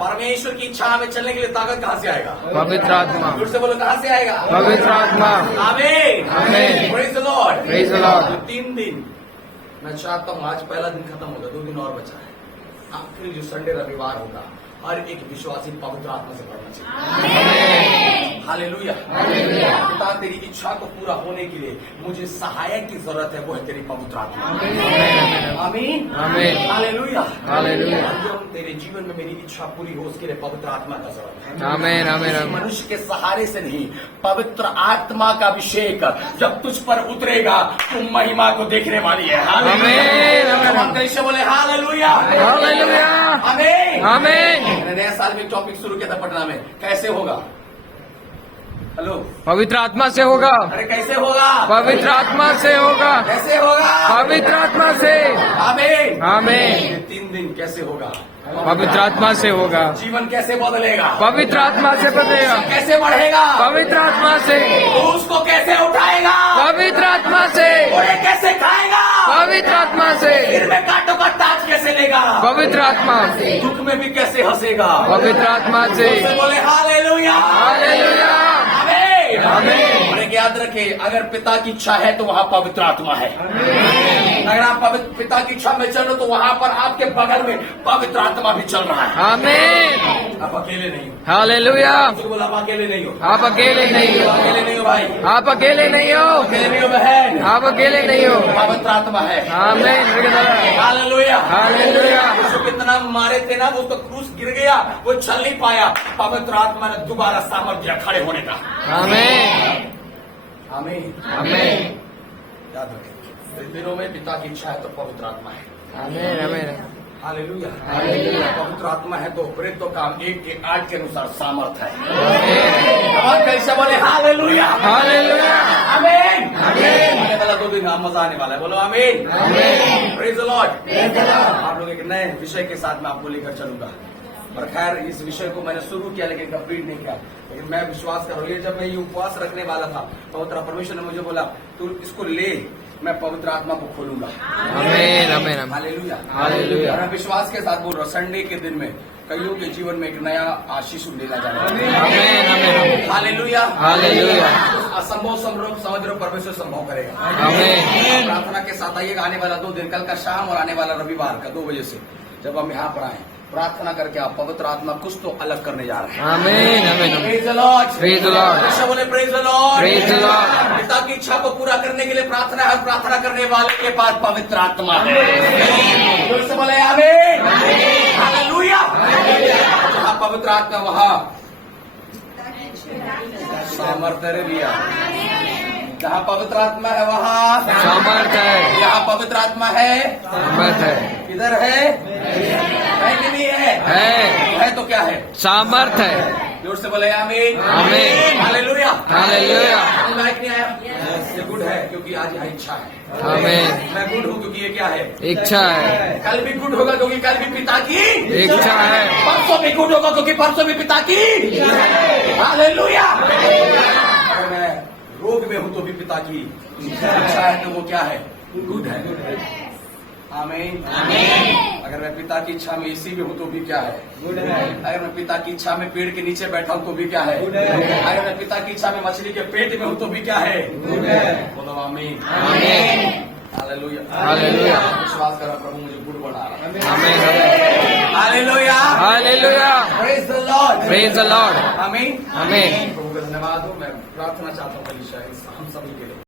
परमेश्वर की इच्छा में चलने के लिए ताकत कहाँ से आएगा? पवित्र आत्मा। फिर से बोलो कहाँ से आएगा? पवित्र आत्मा। आमीन। आमीन। Praise the Lord. Praise the Lord. 3 दिन मैं चाहता हूँ, आज पहला दिन खत्म होगा, 2 दिन और बचा है। आखिरी जो संडे रविवार होगा, हर एक विश्वासी पवित्र आत्मा से पढ़ना चाहिए। हालेलुया। पिता तेरी इच्छा को पूरा होने के लिए मुझे सहायक की जरूरत है, वो है तेरी पवित्र आत्मा। आमीन आमीन। Hallelujah hallelujah. हम तेरे जीवन में मेरी इच्छा पूरी हो उसके लिए पवित्र आत्मा का जरूरत है। आमीन आमीन किसी आमीन। मनुष्य के सहारे से नहीं, पवित्र आत्मा का अभिषेक जब तुझ पर उतरेगा तुम महिमा को देखने वाली है। आमीन, आमीन। हम कैसे बोले हालेलुया हालेलुया। आमीन आमीन। मैंने नया साल में टॉपिक शुरू किया था पटना में, कैसे होगा? हेलो, पवित्र आत्मा से होगा। अरे कैसे होगा? पवित्र आत्मा से होगा। कैसे होगा? पवित्र आत्मा से। आमीन आमीन। ये 3 दिन कैसे होगा? पवित्र आत्मा से होगा। जीवन कैसे बदलेगा? पवित्र आत्मा से बदलेगा। कैसे बढ़ेगा? पवित्र आत्मा से। उसको कैसे उठाएगा? पवित्र आत्मा से। उन्हें कैसे खाएगा? पवित्र आत्मा से। सिर में कांटों का ताज कैसे लेगा? पवित्र आत्मा। दुख में भी कैसे हंसेगा? पवित्र आत्मा से। उससे बोले हालेलुया हालेलुया। आमीन आमीन। और एक याद रखे, अगर पिता की इच्छा है तो वहाँ पवित्र आत्मा है। अगर आप पिता की इच्छा में चल रहे हो तो वहाँ पर आपके बगल में पवित्र आत्मा भी चल रहा है। आमीन। आप अकेले नहीं हो। हालेलुया। तो बोला आप अकेले नहीं हो। आप अकेले नहीं हो। अकेले नहीं हो भाई, आप अकेले नहीं हो। अकेले नहीं हो बहन, आप अकेले नहीं हो। पवित्र आत्मा है। आमीन। Hallelujah hallelujah. उसको कितना मारे थे ना, वो तो क्रूस गिर गया, वो चल नहीं पाया। पवित्र आत्मा ने दोबारा सामर्थ्य दिया खड़े होने का। आमीन। आमीन आमीन। याद रखें, इस दिनों में पिता की इच्छा है तो पवित्र आत्मा है। आमीन आमीन। Hallelujah hallelujah. पवित्र आत्मा है तो प्रेरितों का 1:8 के अनुसार सामर्थ्य है। आमीन। और कैसे बोले हालेलुया हालेलुया। आमीन आमीन। आने वाला 2 दिन मजा आने वाला है, बोलो आमीन आमीन। Praise the Lord. आप लोग एक नए विषय के साथ मैं आपको लेकर चलूंगा, और खैर इस विषय को मैंने शुरू किया लेकिन कंप्लीट नहीं किया, लेकिन मैं विश्वास कर रहा हूँ ये जब मैं ये उपवास रखने वाला था पवित्र परमेश्वर ने मुझे बोला तू इसको ले, मैं पवित्र आत्मा को खोलूंगा। आमीन आमीन आमीन। Hallelujah hallelujah. और मैं विश्वास के साथ बोल रहा हूँ, संडे के दिन में कईयों के जीवन में एक नया आशीष लेना जा रहा है। आमीन आमीन। Hallelujah hallelujah. असंभव संभव समझ रहे हो, परमेश्वर संभव करेगा। आमीन। प्रार्थना के साथ आइएगा, आने वाला 2 दिन, कल का शाम और आने वाला रविवार का 2 बजे से जब हम यहाँ पर आए, प्रार्थना करके आप पवित्र आत्मा कुछ तो अलग करने जा रहे हैं। आमीन आमीन। Praise the Lord. Praise the Lord. हमेशा बोले praise the Lord. Praise the Lord. पिता की इच्छा को पूरा करने के लिए प्रार्थना है, प्रार्थना करने वाले के पास पवित्र आत्मा है। जोर से बोले आमीन हालेलुया। जहाँ पवित्र आत्मा वहाँ सामर्थ्य है भैया। जहाँ पवित्र आत्मा है वहाँ सामर्थ है। यहाँ पवित्र आत्मा है, सामर्थ है। किधर है कि नहीं है तो क्या है? सामर्थ है। जोर से बोले आमीन आमीन। Hallelujah hallelujah. लाइक नहीं आया? ये गुड है क्योंकि आज यहाँ इच्छा है। आमीन। मैं गुड हूँ क्योंकि ये क्या है? इच्छा है। कल भी गुड होगा क्योंकि कल भी पिता की इच्छा है। परसों भी गुड होगा क्योंकि परसों भी पिता की हालेलुया। अगर मैं रोग में हूँ तो भी पिता की इच्छा है तो वो क्या है? गुड है। आमीन अगर मैं पिता की इच्छा में इसी में हूँ तो भी क्या है? गुड है। अगर मैं पिता की इच्छा में पेड़ के नीचे बैठा हूँ तो भी क्या है? गुड है। अगर मैं पिता की इच्छा में मछली के पेट में हूँ तो भी क्या है? गुड है। बोलो आमीन आमीन। हालेलुया। हालेलुया। विश्वास करा प्रभु मुझे गुड बना रहा है। आमीन। Hallelujah hallelujah. Praise the Lord. Praise the Lord. आमीन आमीन। प्रभु का धन्यवाद हो। मैं प्रार्थना चाहता हूँ हम सभी के लिए।